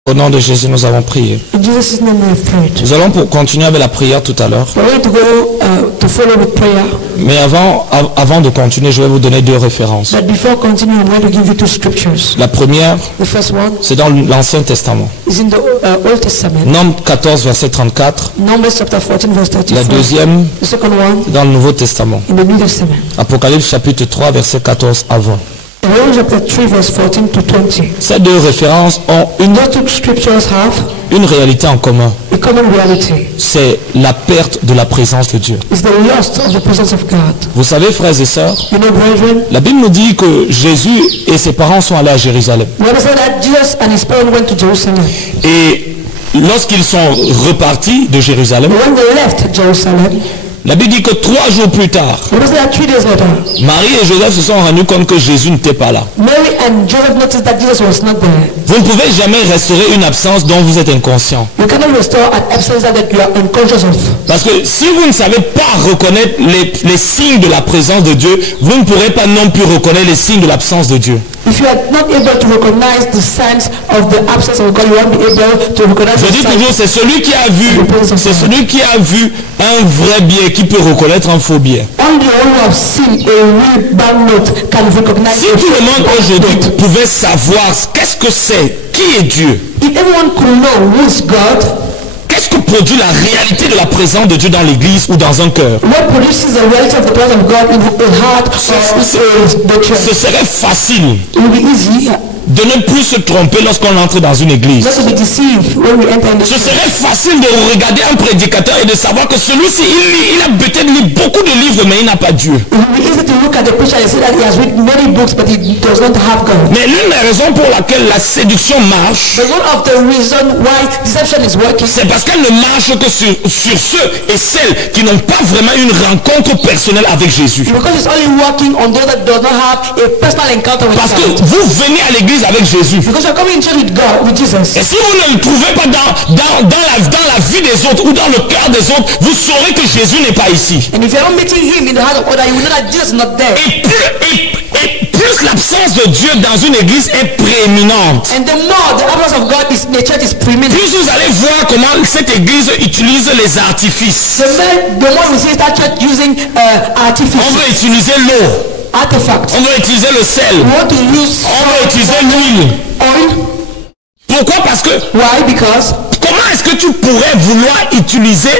Au nom de Jésus, nous avons prié. In Jesus' name we have prayed. Nous allons continuer avec la prière tout à l'heure. We're going to go to follow with prayer. Mais avant de continuer, je vais vous donner deux références. But before continuing, I'm going to give you two scriptures. La première, The first one c'est dans l'Ancien Testament. is in the Old Testament. Nombre 14, verset 34. Numbers chapter 14, verse La 34. deuxième, The second one c'est dans le Nouveau Testament. in the New Testament. Apocalypse chapitre 3, verset 14 à 20. Romans chapter 3, verse 14 to 20. Ces deux références ont Those two scriptures have une réalité en commun. a common reality. C'est la perte de la présence de Dieu. It's the loss of the presence of God. Vous savez, frères et sœurs, You know, brethren, la Bible nous dit que Jésus et ses parents sont allés à Jérusalem. we understand that Jesus and his parents went to Jerusalem. Et lorsqu'ils sont repartis de Jérusalem, When they left Jerusalem, la Bible dit que 3 jours plus tard, we understand that 3 days later, Marie et Joseph se sont rendus compte que Jésus n'était pas là. Mary and Joseph noticed that Jesus was not there. Vous ne pouvez jamais restaurer une absence dont vous êtes inconscient. You cannot restore an absence that you are unconscious of. Parce que si vous ne savez pas reconnaître les signes de la présence de Dieu, vous ne pourrez pas non plus reconnaître les signes de l'absence de Dieu. If you are not able to recognize the signs of the absence of God, you won't be able to recognize Je the dis signs. toujours, c'est celui qui a vu un vrai bien qui peut reconnaître un faux bien. Only the one who have seen a real banknote can recognize Si a tout le monde fake aujourd'hui banknote. pouvait savoir qu'est-ce que c'est, qui est Dieu, If everyone could know who is God, qu'est-ce qu'est-ce que produit la réalité de la présence de Dieu dans l'église ou dans un cœur? What produces the reality of the presence of God in the heart of the church? Ce serait facile It will be easy de ne plus se tromper lorsqu'on entre dans une église. not to be deceived when we enter in the Ce church. serait facile de regarder un prédicateur et de savoir que celui-ci, il a peut-être lu beaucoup de livres, mais il n'a pas Dieu. It will be easy to look at the preacher and see that he has written many books, but he does not have God. Mais l'une des raisons pour laquelle la séduction marche, But one of the reasons why deception is working c'est parce qu'elle ne marche que sur ceux et celles qui n'ont pas vraiment une rencontre personnelle avec Jésus. because it's only working on those that does not have a personal encounter with Parce que God. vous venez à l'église avec Jésus. Because you're coming in church with God, with Jesus. Et si vous ne le trouvez pas dans la vie des autres ou dans le cœur des autres, vous saurez que Jésus n'est pas ici. And if you're not meeting him in the heart of other, you will know that Jesus is not there. Et plus l'absence de Dieu dans une église est prééminente, And the more the absence of God is, the church is preeminent. plus vous allez voir comment cette église utilise les artifices. The more we see that church using On artificial veut utiliser l'eau, artifacts. on veut utiliser le sel, We want to use on veut utiliser l'huile. oil. Pourquoi? Parce que Why? Because comment est-ce que tu pourrais vouloir utiliser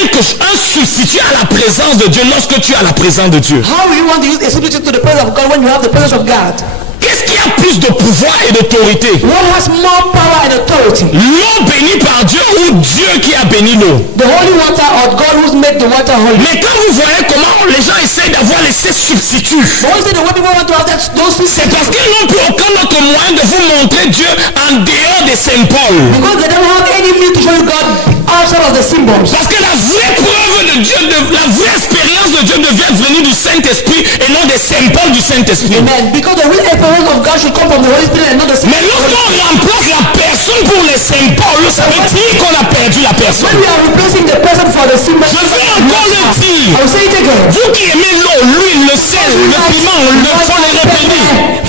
un substitut à la présence de Dieu lorsque tu as la présence de Dieu? how will you want to use a substitute to the presence of God when you have the presence of God? Qu'est-ce qui a plus de pouvoir et d'autorité? What has more power and authority? L'eau bénie par Dieu ou Dieu qui a béni l'eau? The holy water or God who's made the water holy? Mais quand vous voyez comment les gens essayent d'avoir ces substituts, But what is it the way people want to have that, those c'est things? parce qu'ils n'ont plus aucun autre moyen de vous montrer Dieu en dehors des Saint-Paul. Because they don't have any means to show you God outside of the symbols. Parce que la vraie preuve de Dieu, la vraie expérience de Dieu devait venir du Saint-Esprit et non des Saint-Paul du Saint-Esprit. Amen. Because the real experience of God should come from the Holy Spirit and not the Mais symbol. lorsqu'on remplace la personne pour les Saint-Paul, ça veut dire qu'on a perdu la personne. When we are replacing the person for the symbol, Je vais encore le dire. I will say it again. Vous qui aimez l'eau, l'huile, le sel, le piment, le foléré béni.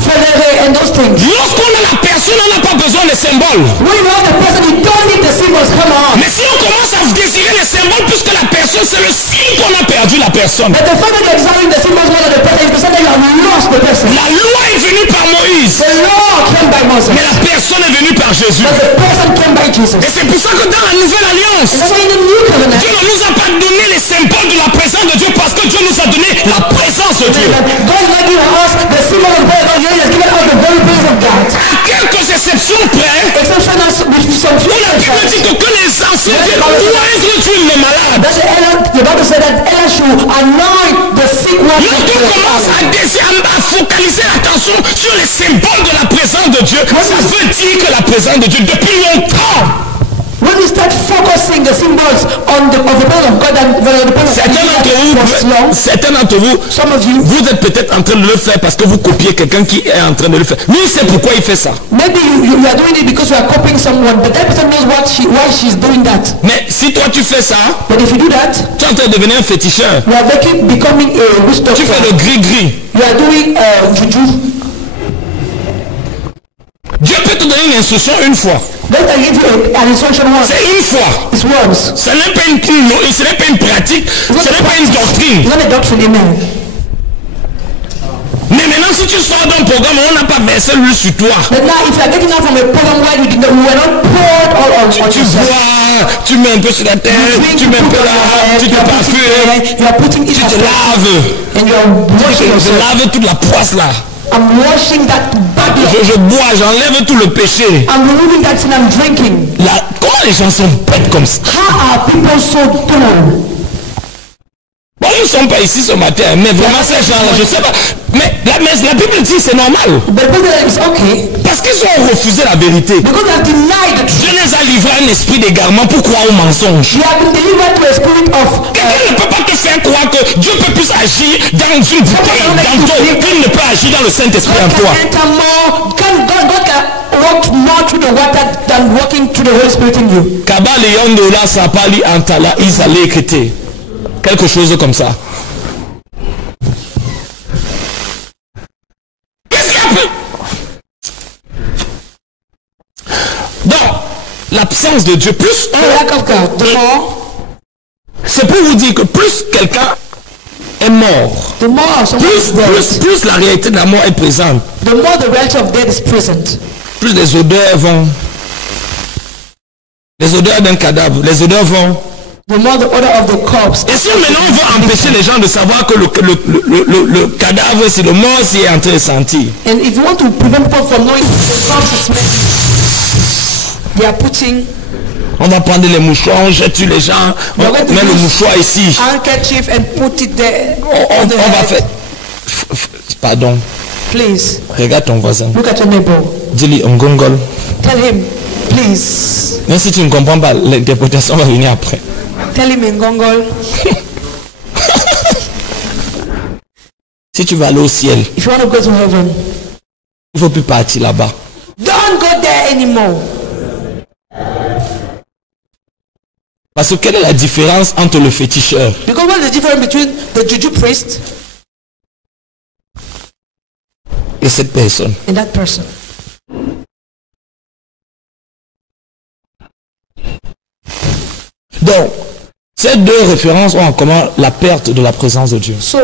And those things. Lorsqu'on a la personne, on n'a pas besoin des symboles. When you have the person, you don't need the symbols. Come on. Mais si on commence à désirer les symboles plus que la personne, c'est le signe qu'on a perdu la personne. But the fact that you're desiring the symbols more than the person is the fact that you have lost the person. La loi est venue par Moïse, The law came by Moses, mais la personne est venue par Jésus. but the person came by Jesus. Et c'est pour ça que dans la nouvelle alliance, And that's why in the new covenant, Dieu ne nous a pas donné les symboles de la présence de Dieu parce que Dieu nous a donné la présence de Dieu. God is not giving us the symbol of God. God has given us the very presence of God. À quelques exceptions près, Exceptional with some few la Bible dit exceptions. que les anciens viennent oindre le malade. That's the Bible said that Ella should anoint the sick one. Lorsqu'on commence à focaliser l'attention sur les symboles de la présence de Dieu, ça veut dire que la présence de Dieu depuis longtemps. When we start focusing the symbols on the presence of God and the presence of God, Certains d'entre vous, some of you, vous êtes peut-être en train de le faire parce que vous copiez quelqu'un qui est en train de le faire. Lui, il sait pourquoi il fait ça. maybe you are doing it because you are copying someone, but that person knows why she's doing that. Mais si toi tu fais ça, But if you do that, tu es en train de devenir un féticheur. you are becoming a witch doctor. Tu fais le gris-gris. You are doing juju. Dieu peut te donner une instruction une fois. God can give you an instruction once. C'est une fois. It's once. Ce n'est pas une pratique, ce n'est pas une doctrine. It's not a doctrine, amen. Mais maintenant, si tu sors d'un programme, on n'a pas versé l'huile sur toi. But now, if you are getting out from a program where we were not poured all on Tu yourself, bois, tu mets un peu sur la tête, tu mets un peu là, tu te parfumes, you are putting it tu te as laves. and you are washing Je yourself. lave toute la poisse là. I'm washing that body. Je bois, j'enlève tout le péché. I'm removing that sin. I'm drinking. Là, comment les gens sont bêtes comme ça? How are people so dull? Bon, nous ne sommes pas ici ce matin, mais vraiment ces gens-là, je sais pas. Mais la Bible dit c'est normal. But the Bible is okay Parce qu'ils ont refusé la vérité. because they have denied the truth. Dieu les a livré à un esprit d'égarement pour croire au mensonge. You have been delivered to a spirit of Quelqu'un ne peut pas te faire croire que Dieu peut plus agir dans une bouteille, dans toi, qu'il ne peut agir dans le Saint-Esprit en God toi. can enter more. God can walk more through the water than walking through the Holy Spirit in you. Kaba Leondo la sapali antala isale kete. Quelque chose comme ça. Qu'est-ce qu'il y a plus? Dans l'absence de Dieu, plus The lack of God. The more c'est pour vous dire que plus quelqu'un est mort, someone is dead, plus la réalité de la mort est présente, the more the reality of death is present. plus les odeurs vont. Les odeurs d'un cadavre, les odeurs vont. The more the odor of the corpse. Et si maintenant on veut empêcher les gens de savoir que le cadavre, c'est le mort, s'il est en train de sentir. And if you want to prevent people from knowing the corpse is smelling, they are putting. On va prendre les mouchoirs, on jette sur les gens, on met le mouchoir ici. Handkerchief and put it there. On va faire. Pardon. Please. Regarde ton voisin. Look at your neighbor. Dis-lui un gongol. Tell him, please. Même si tu ne comprends pas, l'interprétation va venir après. Tell him in Gongol. Si tu veux aller au ciel, If you want to go to heaven, il ne faut plus partir là-bas. don't go there anymore. Parce que quelle est la différence entre le féticheur Because what is the difference between the juju priest et cette personne? and that person? Donc, ces deux références ont en commun la perte de la présence de Dieu. So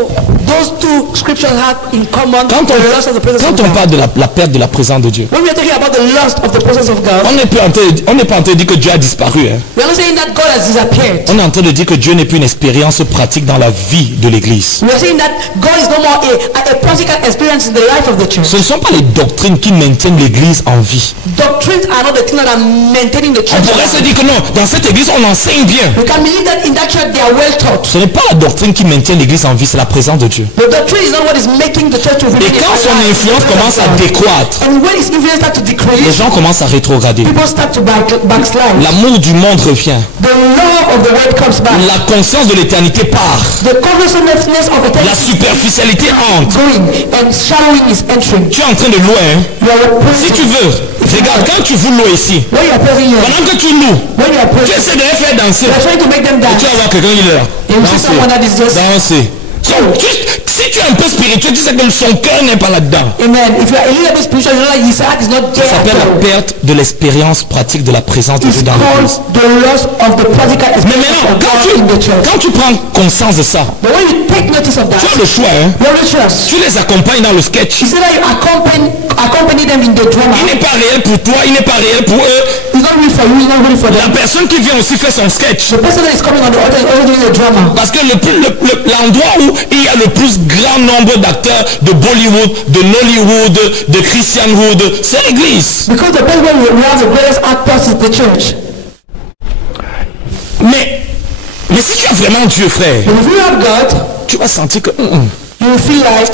those two scriptures have in common Quand the loss of the presence of on God. parle de la perte de la présence de Dieu, When we are talking about the loss of the presence of God, on n'est pas en train de dire que Dieu a disparu. Hein. we are not saying that God has disappeared. On est en train de dire que Dieu n'est plus une expérience pratique dans la vie de l'Église. We are saying that God is no more a practical experience in the life of the church. Ce ne sont pas les doctrines qui maintiennent l'Église en vie. Doctrines are not the things that are maintaining the church. On pourrait se dire que non, dans cette Église on enseigne bien. We can believe that in that church they are well taught. Ce n'est pas la doctrine qui maintient l'Église en vie, c'est la présence de Dieu. The doctrine is not what is making the church to remain Et quand son alive. influence commence à décroître, And when his influence starts to les decrease, gens commencent à rétrograder. people start to backslide. L'amour du monde revient. The love of the world comes back. La conscience de l'éternité part. The consciousness of La eternity superficialité entre. going and shadowing is entering. Tu es en train de louer. Hein? You are Si praising. tu veux, regarde, quand tu veux louer ici, When you are praising here, pendant que tu loues, when you are tu praising, essaies de les faire danser. you are trying to make them Et dance. tu vas voir quelqu'un qui est là. And you see someone that is just, Danser. Si tu es un peu spirituel, tu sais que son cœur n'est pas là-dedans. amen. If you are a little bit spiritual, you know like his heart is not there Ça at s'appelle la all. perte de l'expérience pratique de la présence de It's Dieu dans called l'Église. the loss of the practical Mais experience maintenant, of God in the church. quand tu prends conscience de ça, But when you take notice of that, tu as le choix. Hein? you have the trust. Tu les accompagnes dans le sketch. He said that you accompany them in the drama. Il n'est pas réel pour toi, il n'est pas réel pour eux. It's not real for you, it's not real for La them. personne qui vient aussi faire son sketch. The person that is coming on the altar is also doing the drama. Parce que l'endroit où il y a le plus grand nombre d'acteurs de Bollywood, de Nollywood, de Christianwood, c'est l'église. Because the place where we have the greatest actors is the church. Mais si tu as vraiment Dieu, frère, But if you have God, tu vas sentir que you will feel like,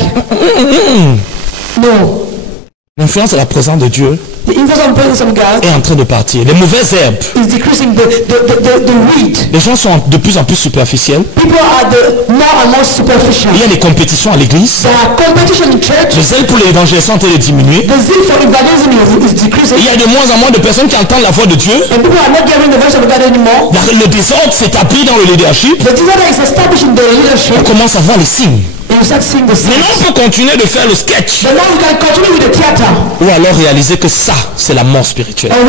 no. l'influence de la présence de Dieu The influence of the presence of God est en train de partir. Les mauvaises herbes, is decreasing the weed. les gens sont de plus en plus superficiels. People are more and more superficial. Il y a des compétitions à l'église. There are competition in church. Le zèle pour l'évangélisation est en train de diminuer. The zeal for evangelism is decreasing. Il y a de moins en moins de personnes qui entendent la voix de Dieu. And people are not hearing the voice of God anymore. Le désordre s'établit dans le leadership. The disorder is established in the leadership. On commence à voir les signes. And you start seeing the Maintenant, signs. on peut continuer de faire le sketch. But now we can continue with the theater. Ou alors réaliser que ça, c'est la mort spirituelle. And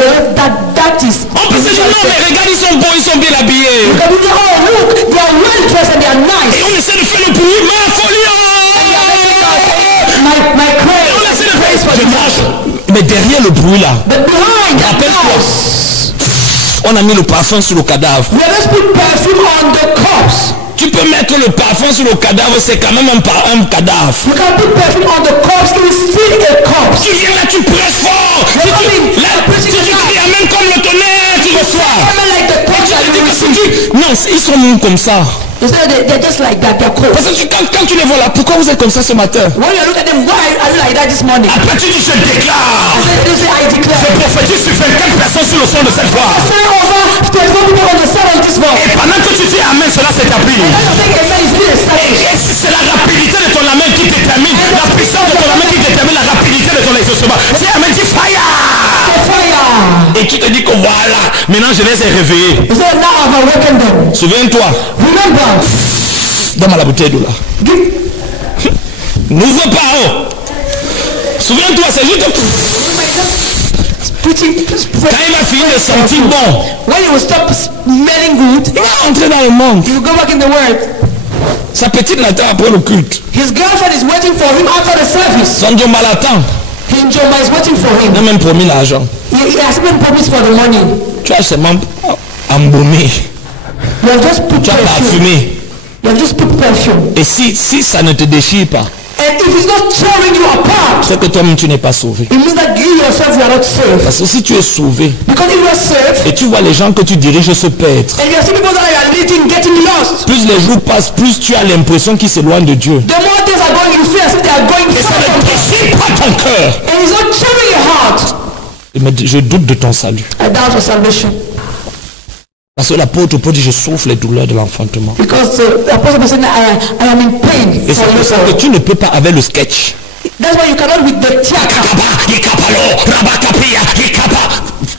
that is. On peut se dire, non, mais regarde, ils sont beaux, ils sont bien habillés. You can be, oh look, they are well dressed and they are Et nice. on essaie de faire le bruit, ma folie. My Et on essaie de praise for faire. Je Jesus. marche. Mais derrière le bruit là, But behind that rappelle-toi, noise, on a mis le parfum sur le cadavre. we have just put perfume on the corpse. Tu peux mettre le parfum sur le cadavre, c'est quand même un cadavre. You can put perfume on the corpse, it is still a corpse. Tu viens là, tu presses fort. Si tu cries amen comme le tonnerre, tu reçois. Amen like the corpse that you receive. Non, ils sont mous comme ça. You say they're just like that, they're cold. Parce que quand tu les vois là, pourquoi vous êtes comme ça ce matin? When you look at them, why are you like that this morning? Après tu dis je déclare. You say, I declare. Je prophétise sur 24 personnes sur le son de cette voix. Say over 24 people on the sound of this voice. Et pendant que tu dis amen, cela s'établit. And then you think amen is really established. Et c'est la rapidité de ton amen qui détermine, la puissance de ton amen qui détermine la rapidité de ton exaucement. C'est amen dit fire. Say fire. Et qui te dit que voilà, maintenant je les ai réveillés. You say, now I've awakened them. Souviens-toi, Remember, donne-moi la bouteille d'eau là. N'ouvre pas, oh. Souviens-toi, c'est juste... Quand il va finir de sentir bon, when you will stop smelling good, il va entrer dans le monde. you will go back in the world. Sa petite l'attend après le culte. His girlfriend is waiting for him after the service. Son Dieu mal attend. In Joma is waiting for Il him. a même promis l'argent. He has been promised for the money. Tu as seulement embaumé. You have just put Tu as perfume. parfumé. You have just put perfume. Et si ça ne te déchire pas, And if it's not tearing you apart, c'est que toi-même tu n'es pas sauvé. it means that you yourself you are not safe. Parce que si tu es sauvé Because if you are safe, et tu vois les gens que tu diriges se perdre, and you are seeing people that are leading, getting lost, plus les jours passent, plus tu as l'impression qu'ils s'éloignent de Dieu. the more things are going, you feel as if they are going Et ça far ne from God. déchire pas ton cœur. And it's not tearing your heart. Mais je doute de ton salut. I doubt your salvation. Parce que l'apôtre Paul dit, je souffre les douleurs de l'enfantement. Because the apostle is saying, I am in pain Et for c'est pour ça que you. tu ne peux pas avec le sketch. That's why you cannot with the theater.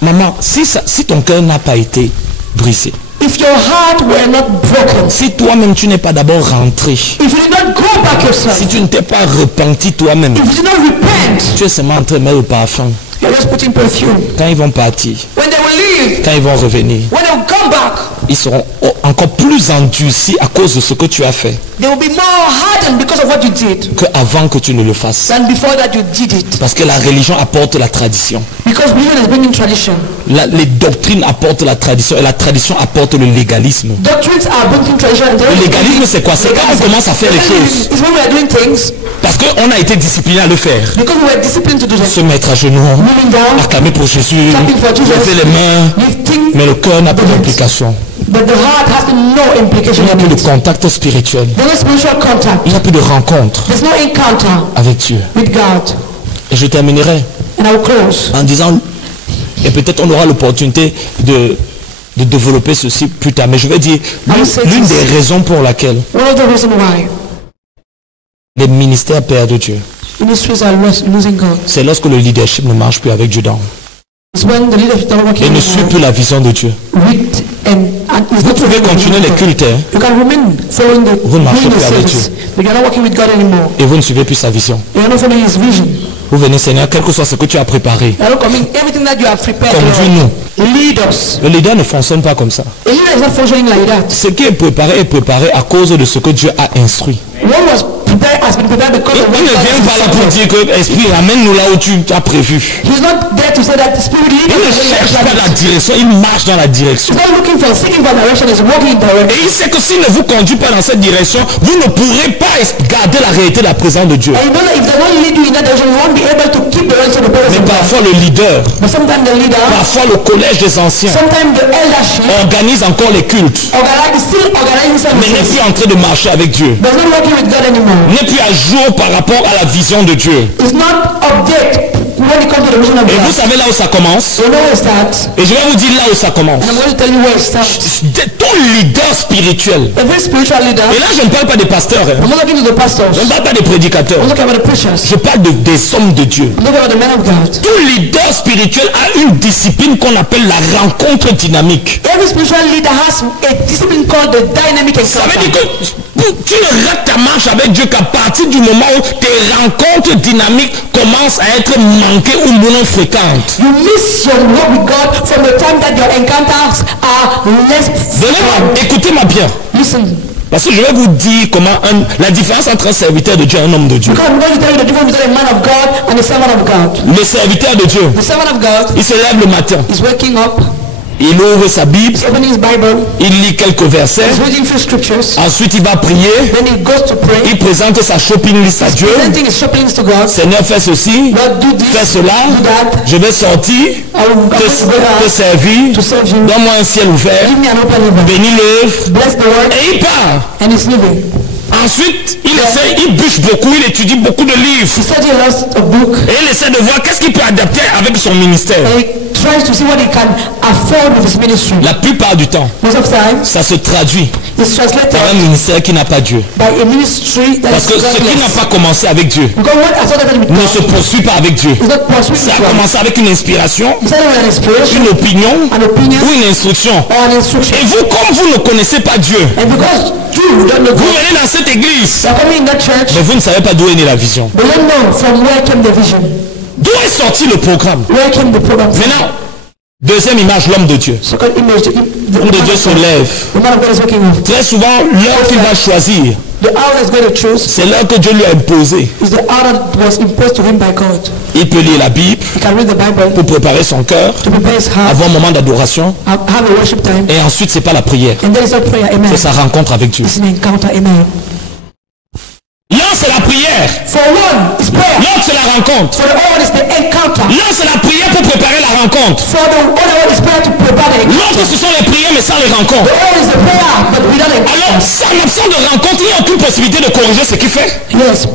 Maman, si ton cœur n'a pas été brisé, If your heart were not broken, si toi-même tu n'es pas d'abord rentré, if you did not go back yourself, si tu ne t'es pas repenti toi-même, if you did not repent, tu es seulement en train de mettre le parfum. you're just putting perfume. Quand ils vont partir, When they will leave, quand ils vont revenir, when they will come back, ils seront encore plus endurcis à cause de ce que tu as fait they will be more hardened because of what you did qu'avant que tu ne le fasses. than before that you did it. Parce que la religion apporte la tradition. Because religion is bringing tradition. Les doctrines apportent la tradition et la tradition apporte le légalisme. Doctrines are bringing tradition. And Le légalisme, c'est quoi? C'est quand on commence à faire les choses It's when we are doing things parce qu'on a été discipliné à le faire. because we were disciplined to do Se them. mettre à genoux, Kneeling down, acclamer pour Jésus, clapping for Jesus, lever les mains, lifting, mais le cœur n'a plus d'implication. but the heart has no implication Il n'y a in plus de it. contact spirituel. There's no spiritual contact. Il n'y a plus de rencontre There's no encounter avec Dieu. with God. Et je terminerai And I will close. en disant, et peut-être on aura l'opportunité de développer ceci plus tard, mais je vais dire, l'une des raisons pour laquelle One of the reasons why les ministères perdent Dieu, ministries are losing God c'est lorsque le leadership ne marche plus avec Dieu dans is when the leadership is not working et ne suit with plus la vision de Dieu. is Vous not pouvez working with continuer les God. cultes hein, You can remain following the Vous ne marchez doing the plus avec service, but you're not working with God anymore. et vous ne suivez plus sa vision. You're not following His vision. Vous venez, Seigneur, quel que soit ce que tu as préparé, You're not coming. Everything that you have prepared, Lord, conduis-nous. lead us. Le leader ne fonctionne pas comme ça. The leader is not functioning like that. Ce qui est préparé à cause de ce que Dieu a instruit. What was prepared has been prepared because of what Il ne God vient pas là has pour instructed. dire que Esprit, amène-nous là où tu as prévu. He's not there to say that the Spirit leads Il ne us. cherche pas la direction, il marche dans la direction. He's not looking for, seeking for direction. He's walking in Et direction. il sait que s'il ne vous conduit pas dans cette direction, vous ne pourrez pas garder la réalité de la présence de Dieu. And you know that if they don't lead you in that direction, you won't be able to keep the rest of the presence Mais of God. parfois le leader, But sometimes the leader, parfois le collège des anciens sometimes the eldership, organise encore les cultes, still organizing mais n'est services, plus en train de marcher avec Dieu. but not working with God anymore. N'est plus à jour par rapport à la vision de Dieu. It's not update when it comes to the vision of Et vous God. savez là où ça commence? You know where it starts, Et je vais vous dire là où ça commence. and I'm going to tell you where it starts. Ton leader spirituel. Every spiritual leader, Et là je ne parle pas des pasteurs. Hein. I'm not talking to the pastors, Je ne parle pas des prédicateurs. I'm talking about the preachers, Je parle des hommes de Dieu. I'm talking about the men of God. Tout leader spirituel a une discipline qu'on appelle la rencontre dynamique. Every spiritual leader has a discipline called the dynamic Ça veut encounter. dire que tu ne rates ta marche avec Dieu qu'à partir du moment où tes rencontres dynamiques commencent à être manquées ou non fréquentes. You miss your walk with God from the time that your encounters are less frequent. Écoutez-moi bien. Listen, Parce que je vais vous dire comment la différence entre un serviteur de Dieu et un homme de Dieu. because I'm going to tell you the difference between a man of God and a servant of God. Le serviteur de Dieu, The servant of God il se lève le matin, is waking up, il ouvre sa Bible, he's opening his Bible, il lit quelques versets, he's reading few scriptures, ensuite il va prier, then he goes to pray, il présente sa shopping list à Dieu. presenting his shopping to God. Seigneur, fais ceci, Lord, do this, fais cela, do that. je vais sortir, I will te to servir, serve you. donne-moi un ciel ouvert, Give me an open heaven. bénis l'œuvre, Bless the word, et il part. and he's leaving. Ensuite, il bûche beaucoup, il étudie beaucoup de livres, He studied a lot of book, et il essaie de voir qu'est-ce qu'il peut adapter avec son ministère. and he tries to see what he can afford with his ministry. La plupart du temps, Most of the time, ça se traduit it's translated par un ministère qui n'a pas Dieu. by a ministry that Parce is que ce qui n'a godless. pas commencé avec Dieu Because what I started with ne God se poursuit pas avec Dieu. is not pursuing Ça a God. commencé avec une inspiration, He started with an inspiration, une opinion an opinion, ou une instruction. or an instruction. Et vous, comme vous ne connaissez pas Dieu, And because you don't know vous God, venez dans cette église, you're coming in that church, mais vous ne savez pas d'où est née la vision. but you don't know from where came the vision, D'où est sorti le programme? where came the program. Maintenant, deuxième image, l'homme de Dieu. Second image, the L'homme de Dieu se lève. the man of God is waking up. Très souvent, l'heure qu'il va choisir, The hour that's going to choose c'est l'heure que Dieu lui a imposée. is the hour that was imposed to him by God. Il peut lire la Bible He can read the Bible pour préparer son cœur, to prepare his heart, avoir un moment d'adoration, have a worship time, et ensuite c'est pas la prière, and then it's not prayer, amen. c'est sa rencontre avec Dieu. It's an encounter, amen. L'un c'est la prière, For one, it's prayer. l'autre c'est la rencontre. For the other one, it's the encounter. L'un c'est la prière pour préparer la rencontre. For the other one, it's prayer to prepare the L'autre encounter. ce sont les prières mais sans les rencontres. The other is the prayer, but without Alors, encounter. en absence de rencontre, il n'y a aucune possibilité de corriger ce qu'il fait. Yes.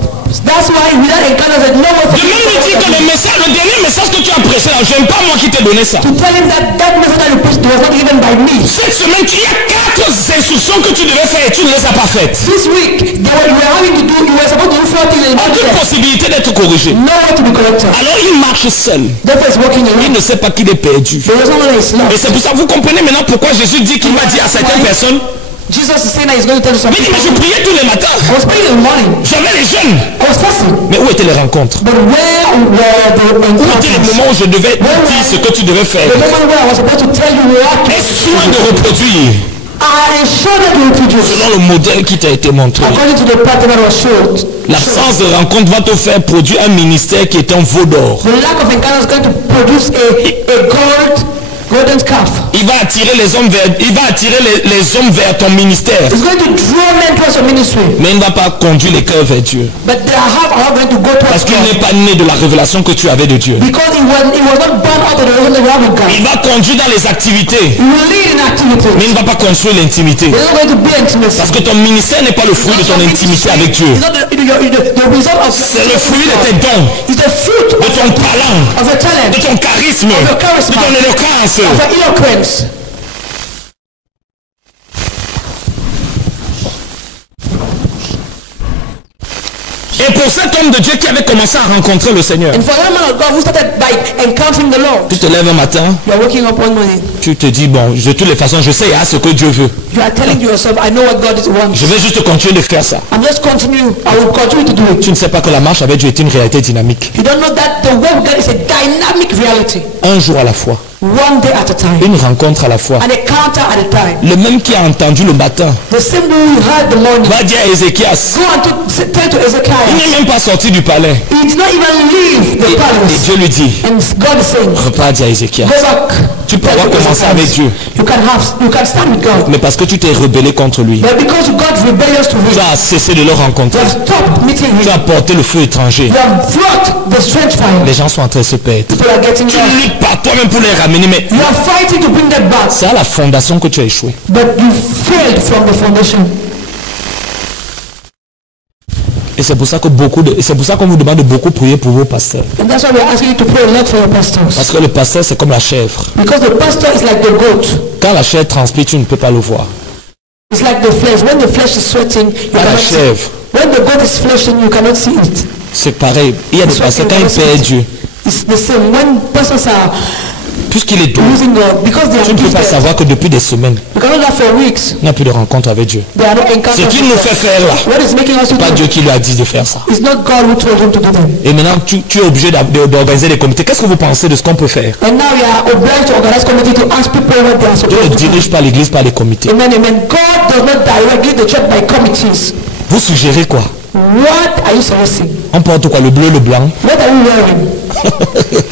That's why without encounter, there's no one for De même, il dit que le dernier message que tu as prêché là, j'aime pas moi qui t'ai donné ça. to tell him that message that you preached was not given by me. Cette semaine, il y a 4 instructions que tu devais faire et tu ne les as pas faites. This week, you were having to do, you were supposed to do 4 things and you Aucune did that. possibilité d'être corrigé. No way to be corrected. Alors il marche seul. Therefore, it's walking Il alone. ne sait pas qu'il est perdu. There was no one that is Et lost. c'est pour ça que vous comprenez maintenant pourquoi Jésus dit qu'il m'a dit à certaines personnes, Jesus is saying that he's going to tell you il something. dit mais je priais tous les matins. I was praying in the morning. J'avais les jeunes. I was fasting. Mais où étaient les rencontres? But where were the Où était le encounters? moment où je devais dire ce que tu devais faire? The moment where I was supposed to tell you what to Aie soin de reproduire I ensured that you produce selon le modèle qui t'a été montré. according to the pattern that was showed. L'absence de rencontre va te faire produire un ministère qui est un veau d'or. The lack of encounter is going to produce a golden calf. Il va attirer les hommes vers, les hommes vers ton ministère. It's going to draw men towards your ministry. Mais il ne va pas conduire les cœurs vers Dieu. But their heart are not going to go Parce towards qu'il n'est God. pas né de la révélation que tu avais de Dieu. Because it was not born out of the revelation of God. Il va conduire dans les activités. He will lead in activity. Mais il ne va pas construire l'intimité. There's not going to be intimacy. Parce que ton ministère n'est pas le fruit de ton intimité avec Dieu. It's not the result of C'est le fruit de tes dons, It's the fruit de ton talent, of your talent, de ton charisme, your de charisma, ton éloquence. of your eloquence. Et pour cet homme de Dieu qui avait commencé à rencontrer le Seigneur, And for that man of God who started by encountering the Lord, tu te lèves un matin, you are waking up one morning. tu te dis, bon, de toutes les façons, je sais ce que Dieu veut. You are telling yourself, I know what God wants. Je vais juste continuer de faire ça. I'm just continue. I will continue to do it. Tu ne sais pas que la marche avec Dieu est une réalité dynamique. You don't know that the word of God is a dynamic reality. Un jour à la fois, One day at a time. une rencontre à la fois. An encounter at a time. Le même qui a entendu le matin The same way you heard the morning. va dire à Ézéchias, Go and tell to il Ezekiel. n'est même pas sorti du palais. He did not even leave the Et palace. Dieu lui dit, And God is saying, repars dire à Ézéchias, go back. tu peux Tell avoir to commencé Ezekiel. avec Dieu, You can stand with God. mais parce que tu t'es rebellé contre lui, But because you got rebellious to tu him, as cessé de le you rencontrer. have stopped meeting Tu him. as porté le feu étranger. You have brought the strange fire. Les gens sont en train de se perdre. People are getting Tu lost. luttes par toi-même pour les ramener, mais You are fighting to bring them back. c'est à la fondation que tu as échoué. But you failed from the foundation. Et c'est pour ça que c'est pour ça qu'on vous demande de beaucoup prier pour vos pasteurs. And that's why we are asking you to pray a lot for your pastors. Parce que le pasteur c'est comme la chèvre. Because the pastor is like the goat. Quand la chèvre transpire, tu ne peux pas le voir. It's like the flesh. When the flesh is sweating, you Quand la cannot see. chèvre, When the goat is fleshing, you cannot see it. c'est pareil. Il y a des pasteurs quand ils perdent Dieu, It's the same. When pastors are puisqu'il est doux, losing God, because they are tu ne peux pas gifted, savoir que depuis des semaines, you cannot laugh for weeks. il n'y a plus de rencontre avec Dieu. They are not Ce encountering qu'il nous God. fait faire là, What is making us to pas do? Dieu qui lui a dit de faire ça. It's not God who told him to do them. Et maintenant, tu es obligé d'organiser des comités. Qu'est-ce que vous pensez de ce qu'on peut faire? And now we are obliged to organize committee to ask people what they are Dieu ne supposed to do. dirige pas l'église par les comités. Amen, amen. God does not directly the church by committees. Vous suggérez quoi? What are you suggesting? On porte quoi? Le bleu, le blanc? What are you wearing?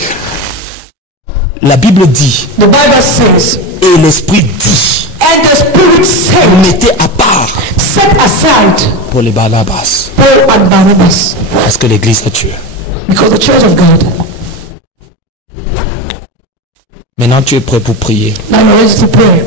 La Bible dit, The Bible says, et l'Esprit dit, and the Spirit said, mettez à part set aside pour les Barnabas, Paul and Barnabas, parce que l'église est Dieu. because the church of God. Maintenant, tu es prêt pour prier. Now you're ready to pray.